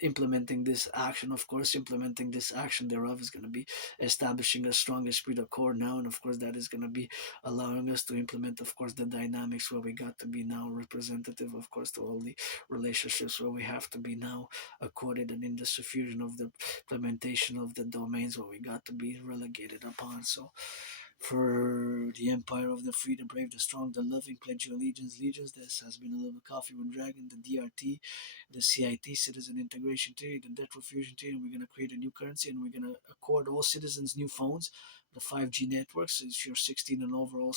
implementing this action. Of course, implementing this action thereof is going to be establishing a strong esprit de corps now, and of course that is going to be allowing us to implement, of course, the dynamics where we got to be now representative, of course, to all the relationships where we have to be now accorded, and in the suffusion of the implementation of the domains where we got to be relegated upon. So for the empire of the free, the brave, the strong, the loving, pledge your allegiance. This has been a little coffee with Dragon, the DRT, the CIT, Citizen Integration Theory, the Debt Refusion Theory, and we're going to create a new currency, and we're going to accord all citizens new phones, the 5G networks. If you're 16 and over, all